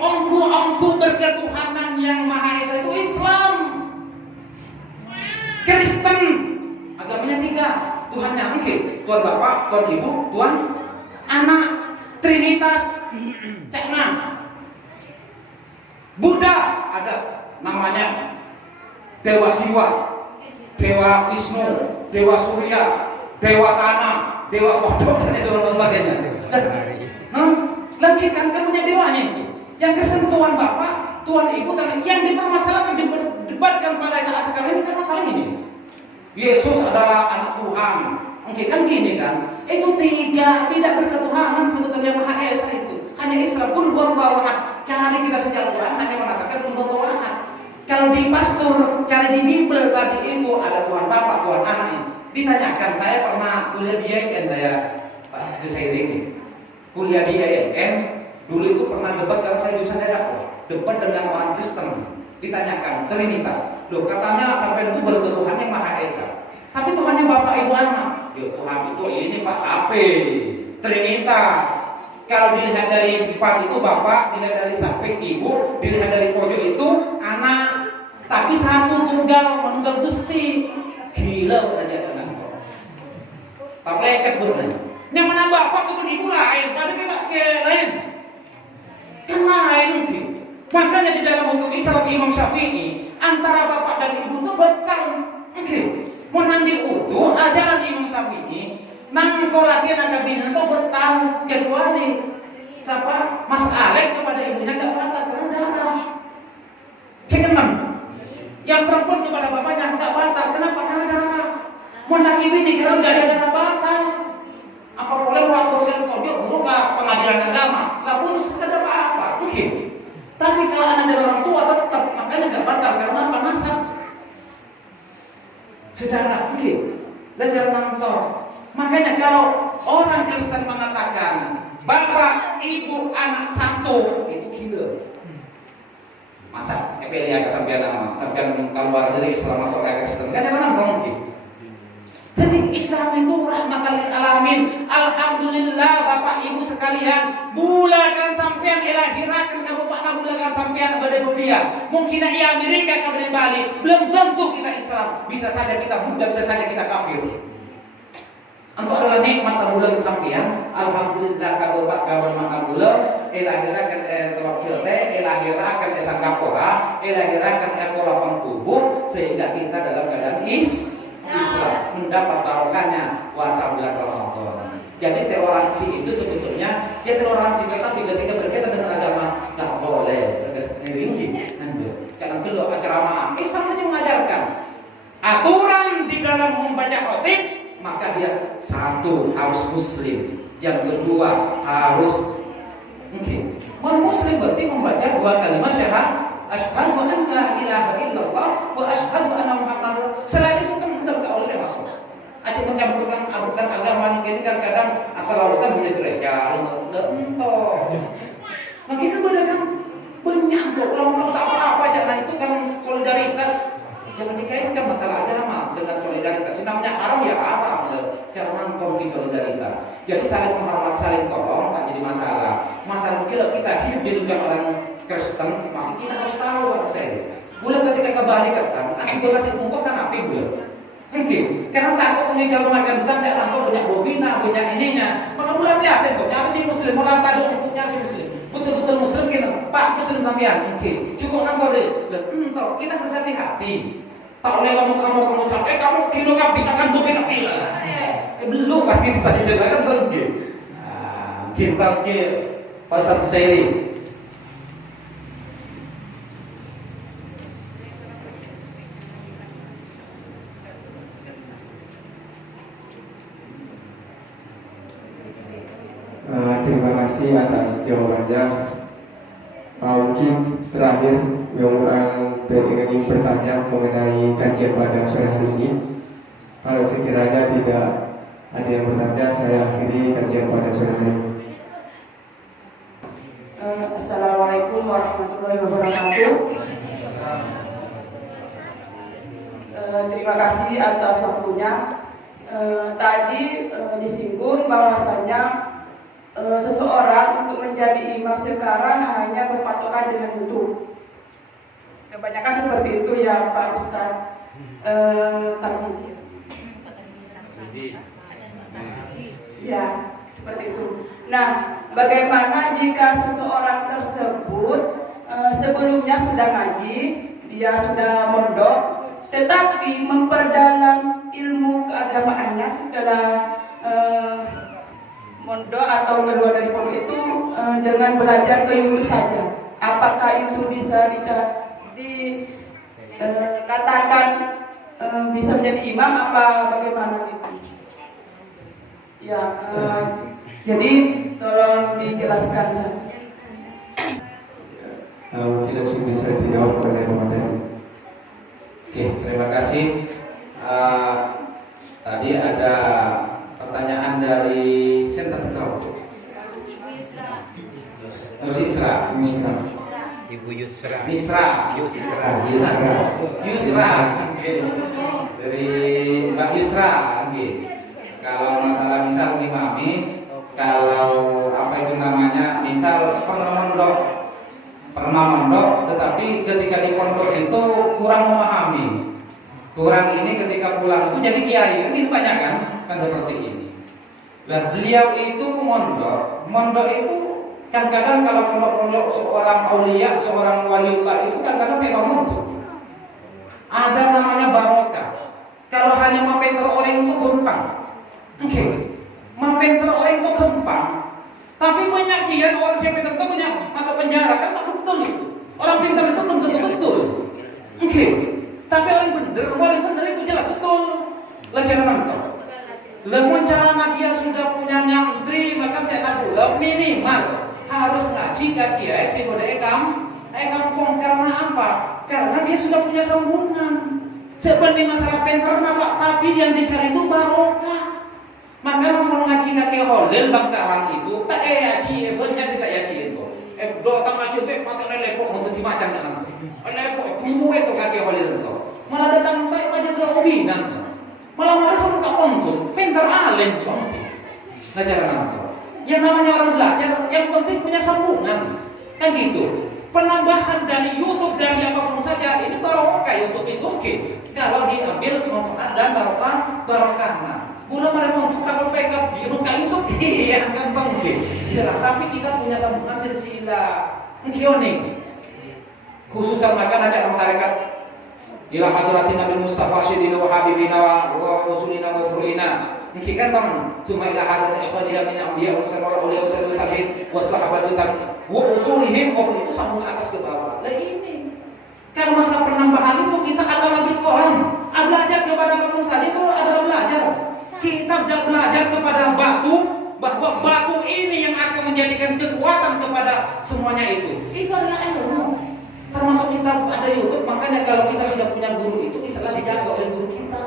Ongku berketuhanan yang Maha Esa itu Islam. Kristen agamanya 3, Tuhannya oke, Tuhan Bapak, Tuhan Ibu, Tuhan Anak, Trinitas. Cekna. Buddha ada namanya Dewa Siwa, Dewa Wisnu, Dewa Surya, Dewa Tanah, Dewa Kodok dan sebagainya. Lagi kan punya dewanya itu. Yang Kristen Tuhan Bapak, Tuhan Ibu, dan yang dipermasalahkan, diperdebatkan pada saat sekarang ini kan masalah ini. Yesus adalah anak Tuhan. Oke kan gini kan? Itu tidak berketuhanan sebetulnya Maha Esa itu. Hanya Islam pun huwallahu ahad. Cari kita sejak Quran hanya mengatakan pun huwallahu ahad. Kalau di pastor, cari di Bible tadi itu ada Tuhan Bapa, Tuhan Anak ini. Ditanyakan, saya pernah kuliah di IAIN saya Pak Desairing. Kuliah di IAIN dulu itu pernah debat kalau saya jurusan dakwah. Debat dengan orang Kristen. Ditanyakan Trinitas. Loh katanya sampai itu berketuhan yang Maha Esa. Tapi Tuhannya Bapak Ibu Anak. Ya Tuhan itu ini Pak HP. Trinitas. Kalau dilihat dari depan itu Bapak, dilihat dari samping Ibu, dilihat dari pojok itu Anak. Tapi satu tunggal, menunggal Gusti. Gila udah jadi anak. Pak lecet bener. Yang mana Bapak itu Ibu lain, pada kena ke lain. Kan lain mungkin. Makanya di dalam hukum Islam Imam Syafi'i antara bapak dan ibu itu betul. Oke. Mau nanti utuh ajaran Imam Syafi'i nang kolaki naga bina itu betul kecuali siapa Mas Alek kepada ibunya nggak batal karena darah. Kenapa? Yang perempuan kepada bapaknya nggak batal kenapa? Karena darah. Mau nanti ini kalau nggak ada darah batal. Apa boleh mau aborsi dia buruk ke pengadilan agama? Lah putus kita ada apa-apa. Oke. Tapi kalau anak dari orang tua tetap, makanya nggak batal karena apa? Nasab. Saudara, oke, belajar nonton. Makanya kalau orang Kristen mengatakan bapak, ibu, anak satu, itu gila. Masa Evelia kesampian nama, sampian keluar dari Islam masuk orang Kristen, kan jangan nonton mungkin. Jadi Islam itu rahmatan lil alamin. Alhamdulillah Bapak Ibu sekalian, bulakan sampean elahirakan kamu Pak bulakan sampean pada dunia. Mungkin di Amerika kamu di Bali, belum tentu kita Islam. Bisa saja kita Buddha, bisa saja kita kafir. Untuk adalah nikmat tabulakan sampean. Alhamdulillah kamu Pak kawan makabula, elahirakan telokilte, elahirakan esangkapora, elahirakan ekola pangkubu sehingga kita dalam keadaan Islam mendapat taruhannya puasa bulan Ramadan. Jadi toleransi itu sebetulnya ya toleransi tetapi ketika berkaitan dengan agama nggak boleh tinggi. Karena dulu ceramah Islam saja mengajarkan aturan di dalam membaca khotib, maka dia satu harus muslim, yang kedua harus muslim berarti membaca dua kalimat syahadat asyhadu an la ilaha illallah wa asyhadu anna muhammadar. Selain itu kan udah enggak boleh masuk. Aja mencampurkan agama ini kan kadang asal lautan di gereja, entok. Nah kita bedakan banyak kok ulama-ulama tak apa-apa aja. Nah itu kan solidaritas. Jangan dikaitkan masalah agama dengan solidaritas. Yang namanya haram ya haram. Jangan kongsi solidaritas. Jadi saling menghormat, saling tolong tak jadi masalah. Masalah kalau kita hidup di lingkungan orang Kristen, maka kita harus tahu apa saya. Bulan ketika kembali ke sana, aku kasih bungkusan apa bulan? Karena takut mengejar makan di sana, takut banyak bobina, banyak ininya. Maka bulan hati-hati kok. Apa sih muslim? Mau lantai dulu punya si muslim. Betul-betul muslim kita, Pak muslim sampean. Cukup nonton deh. Entah kita harus hati-hati. Tak lewat kamu sampai kamu kilo kapi akan bobi kapi lah. Belum kan kita saja jelaskan lagi. Kita ke pasar Seiring. Terima kasih atas jawabannya. Mungkin terakhir yang ingin bertanya mengenai kajian pada sore hari ini. Kalau sekiranya tidak ada yang bertanya, saya akhiri kajian pada sore hari ini. Assalamualaikum warahmatullahi wabarakatuh. Terima kasih atas waktunya. Tadi disinggung bahwasanya seseorang untuk menjadi imam sekarang hanya berpatokan dengan YouTube. Kebanyakan seperti itu ya Pak Ustadz. Ya, seperti itu. Nah, bagaimana jika seseorang tersebut sebelumnya sudah ngaji, dia sudah mondok, tetapi memperdalam ilmu keagamaannya setelah mondok atau keluar dari pondok itu dengan belajar ke YouTube saja? Apakah itu bisa dikatakan bisa menjadi imam apa bagaimana gitu? Ya, jadi tolong dijelaskan saja. Mungkin langsung bisa dijawab oleh pemateri. Oke, terima kasih. Tadi ada pertanyaan dari Center Ibu Yusra. Ibu Yusra. Yusra. Dari Mbak Yusra. Kalau masalah misal ngimami, kalau apa itu namanya, misal pernah mondok, tetapi ketika di pondok itu kurang memahami, kurang ini ketika pulang itu jadi kiai, kan ini banyak kan seperti ini. Nah, beliau itu mondok itu kan kadang kalau pondok seorang aulia, seorang waliullah itu kadang kayak mondok. Ada namanya barokah. Kalau hanya mempenter orang itu gampang. Oke. Mempenter orang itu gampang. Tapi banyak kiai orang yang pintar itu banyak masuk penjara, kan tak betul itu. Orang pintar itu belum tentu betul. Oke. Tapi orang benar itu jelas betul. Lajaran nonton. Lemun cara dia sudah punya nyantri, maka tidak ada minimal harus ngaji ke kiai si bodoh ekam karena apa? Karena dia sudah punya sambungan. Sebenarnya masalah pintar Pak, tapi yang dicari itu barokah. Maka kalau ngaji ke holil bangkalan itu tak ngaji, banyak sih tak ngaji itu. Do tak ngaji itu pakai lepok untuk dimacam dengan lepok dulu itu kaki holil itu. Malah datang tak maju ke ubinan. Malah sama tak konsul, pintar alim tuh. Ngajaran apa? Yang namanya orang belajar, yang penting punya sambungan, kan gitu. Penambahan dari YouTube dari apapun saja ini barokah YouTube itu oke. Kalau diambil manfaat dan barokahnya. Belum ada untuk takut backup di rumah YouTube iya kan oke. Tapi kita punya sambungan silsilah ngioning. Khususan makan ada orang tarekat ila hadratin Nabi Mustafa Syedina wa habibina wa usulina wa furuina. Mungkin kan bang, cuma ila hadratin ikhwaniha min awliya wa sallallahu alaihi wasallam wa sahabatu wa usulihim itu sambung atas ke bawah. Lah ini kan masa penambahan itu kita alama bil qalam. Belajar kepada kamu saja itu adalah belajar. Kita belajar kepada batu bahwa batu ini yang akan menjadikan kekuatan kepada semuanya itu. Itu adalah ilmu. Termasuk kita ada YouTube, makanya kalau kita sudah punya guru itu istilah dijaga oleh guru kita.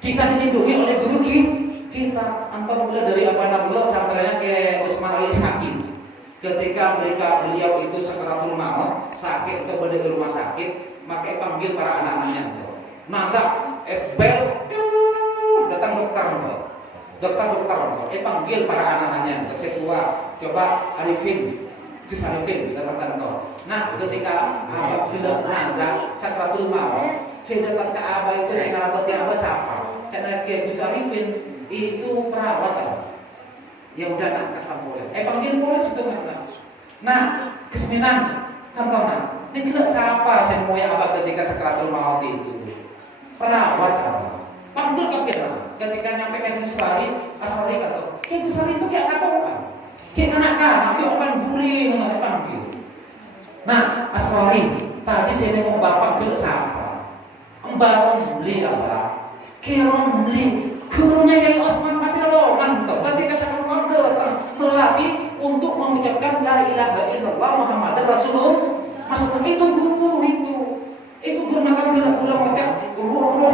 Kita dilindungi oleh guru kita. Antar mulai dari Abah Nabullah sampai ke Ismail Ishaqi. Ketika beliau itu sakaratul maut, sakit atau berada di rumah sakit, maka panggil para anak-anaknya. Nazak, bel, datang dokter, panggil para anak-anaknya. Ketua, coba Arifin, datang kau. Nah, ketika Abah bilang nazak, sakratul maut, saya datang ke Abah itu saya ngarapati Abah siapa? Karena ke Gus Arifin itu perawat. Ya udah nak kesampulan. Panggil polis itu kan. Nah, kesminan kantonan. Ini kena siapa saya mau yang Abah ketika sakratul maut itu? Perawat Abah. Panggil kapira. Ketika nyampe ke Gus Asari kata, Gus Ari itu kayak kata apa? Kayak anak-anak, kayak orang bully dengan panggil. Nah, Asari, tadi saya nengok bapak ke siapa? Mbak beli apa? Kira beli. Gurunya Yai Osman Patialoman. Ketika saya mau datang melatih untuk mengucapkan la ilaha illallah Muhammadar Rasulullah. Maksudnya itu guru itu. Itu guru makan pulang guru.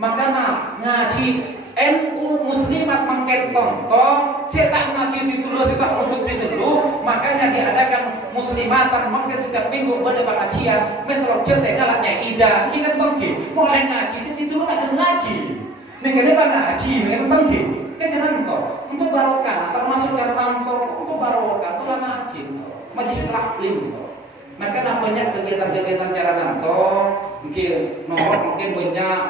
Makanya ngaji NU Muslimat mangket tonton, saya tak ngaji situ dulu, saya tak untuk situ dulu. Makanya diadakan muslimatan mungkin setiap minggu pada pengajian. Metro jete galaknya Ida, ingat bangki, mulai ngaji situ dulu tak ngaji. Negara apa ngaji, ingat bangki, kan jangan kok. Untuk barokah, termasuk cara kantor, untuk barokah, itu lama ngaji, majlis taklim. Maka banyak kegiatan-kegiatan cara kantor, mungkin banyak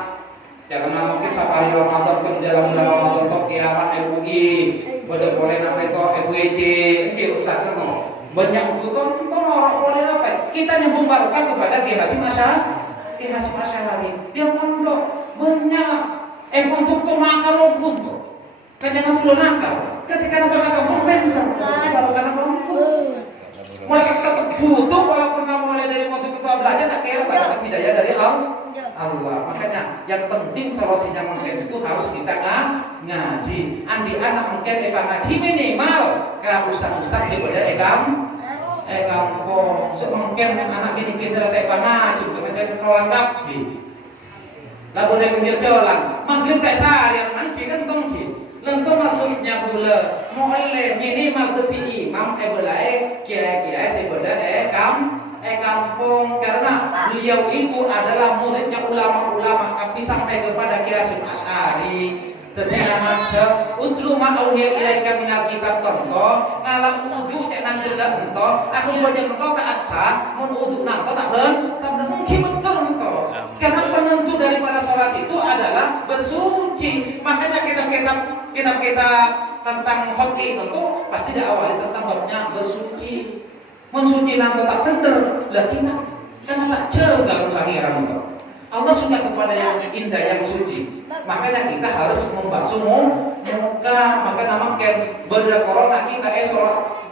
Karena mungkin safari Ramadan kan dalam bulan Ramadan kok kiamat MUI, boleh nama itu FWC, ini Ustaz kan banyak ukuton orang boleh apa? Kita nyambung barokah kepada Ki Hasyim Asy'ari. Dia pondok banyak untuk nakal luput tuh. Kayaknya belum nakal. Ketika nak nakal pemerintah, kalau karena luput. Mulai kata butuh walaupun nggak mulai dari pondok ketua belajar tak kira dapat hidayah dari Allah. Makanya yang penting solusinya mungkin itu harus kita ngaji. Andi anak mungkin ngaji minimal ke ustaz daripada kampung. So mungkin anak ini kita tak ngaji sebenarnya nolak di. Lah boleh pinggir jalan. Maghrib tak sayang nanti kan tongki. Lentu maksudnya pula mulai minimal teti imam belai kiai sebenarnya kampung karena beliau itu adalah muridnya ulama-ulama tapi sampai kepada Ki Hasyim Asy'ari terjemah utlu ma'auhiya ilaika minal kitab tonto ngalah udu cek nang gelak ento asal buahnya ento tak asah mun udu nang tak mungkin betul ento karena penentu daripada sholat itu adalah bersuci. Makanya kitab-kitab tentang hoki itu tuh pasti diawali tentang babnya bersuci. Mensuci nanti tak bener lah kita karena tak jauh dalam lahiran itu. Allah suka kepada yang indah yang suci. Makanya kita harus membasuh muka. Maka namakan benda corona kita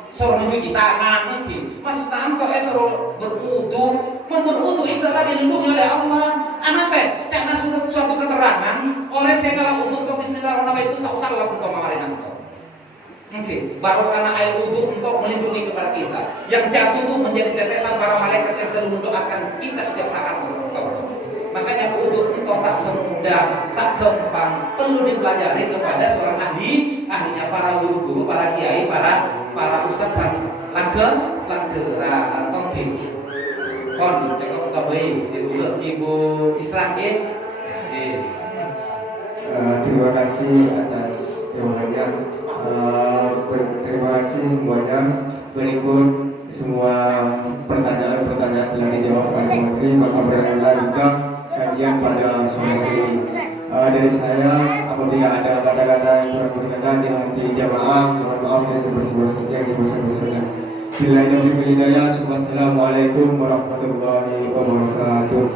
suruh mencuci tangan mungkin. Mas tangan kok suruh berwudu. Berwudu insya Allah dilindungi oleh Allah. Kenapa? Karena suatu keterangan orang yang kalau wudu untuk Bismillahirrahmanirrahim itu tak usah lakukan kemarin nanti. Oke, baru karena air wudu untuk melindungi kepada kita. Yang jatuh itu menjadi tetesan para malaikat yang selalu mendoakan kita setiap saat. Makanya wudu itu tak semudah, tak gampang, perlu dipelajari kepada seorang ahlinya para guru-guru, para kiai, para ustaz langgeran atau gini. Kon cakap kita baik, ibu Islam terima kasih atas jawabannya. Terima kasih semuanya. Berikut semua pertanyaan telah dijawab oleh Pak Menteri. Maka berakhirlah juga kajian pada sore hari ini. Dari saya, apabila ada kata-kata yang kurang berkenan di hati jamaah, mohon maaf yang sebesar-besarnya. Bila hidayah, wassalamualaikum warahmatullahi wabarakatuh.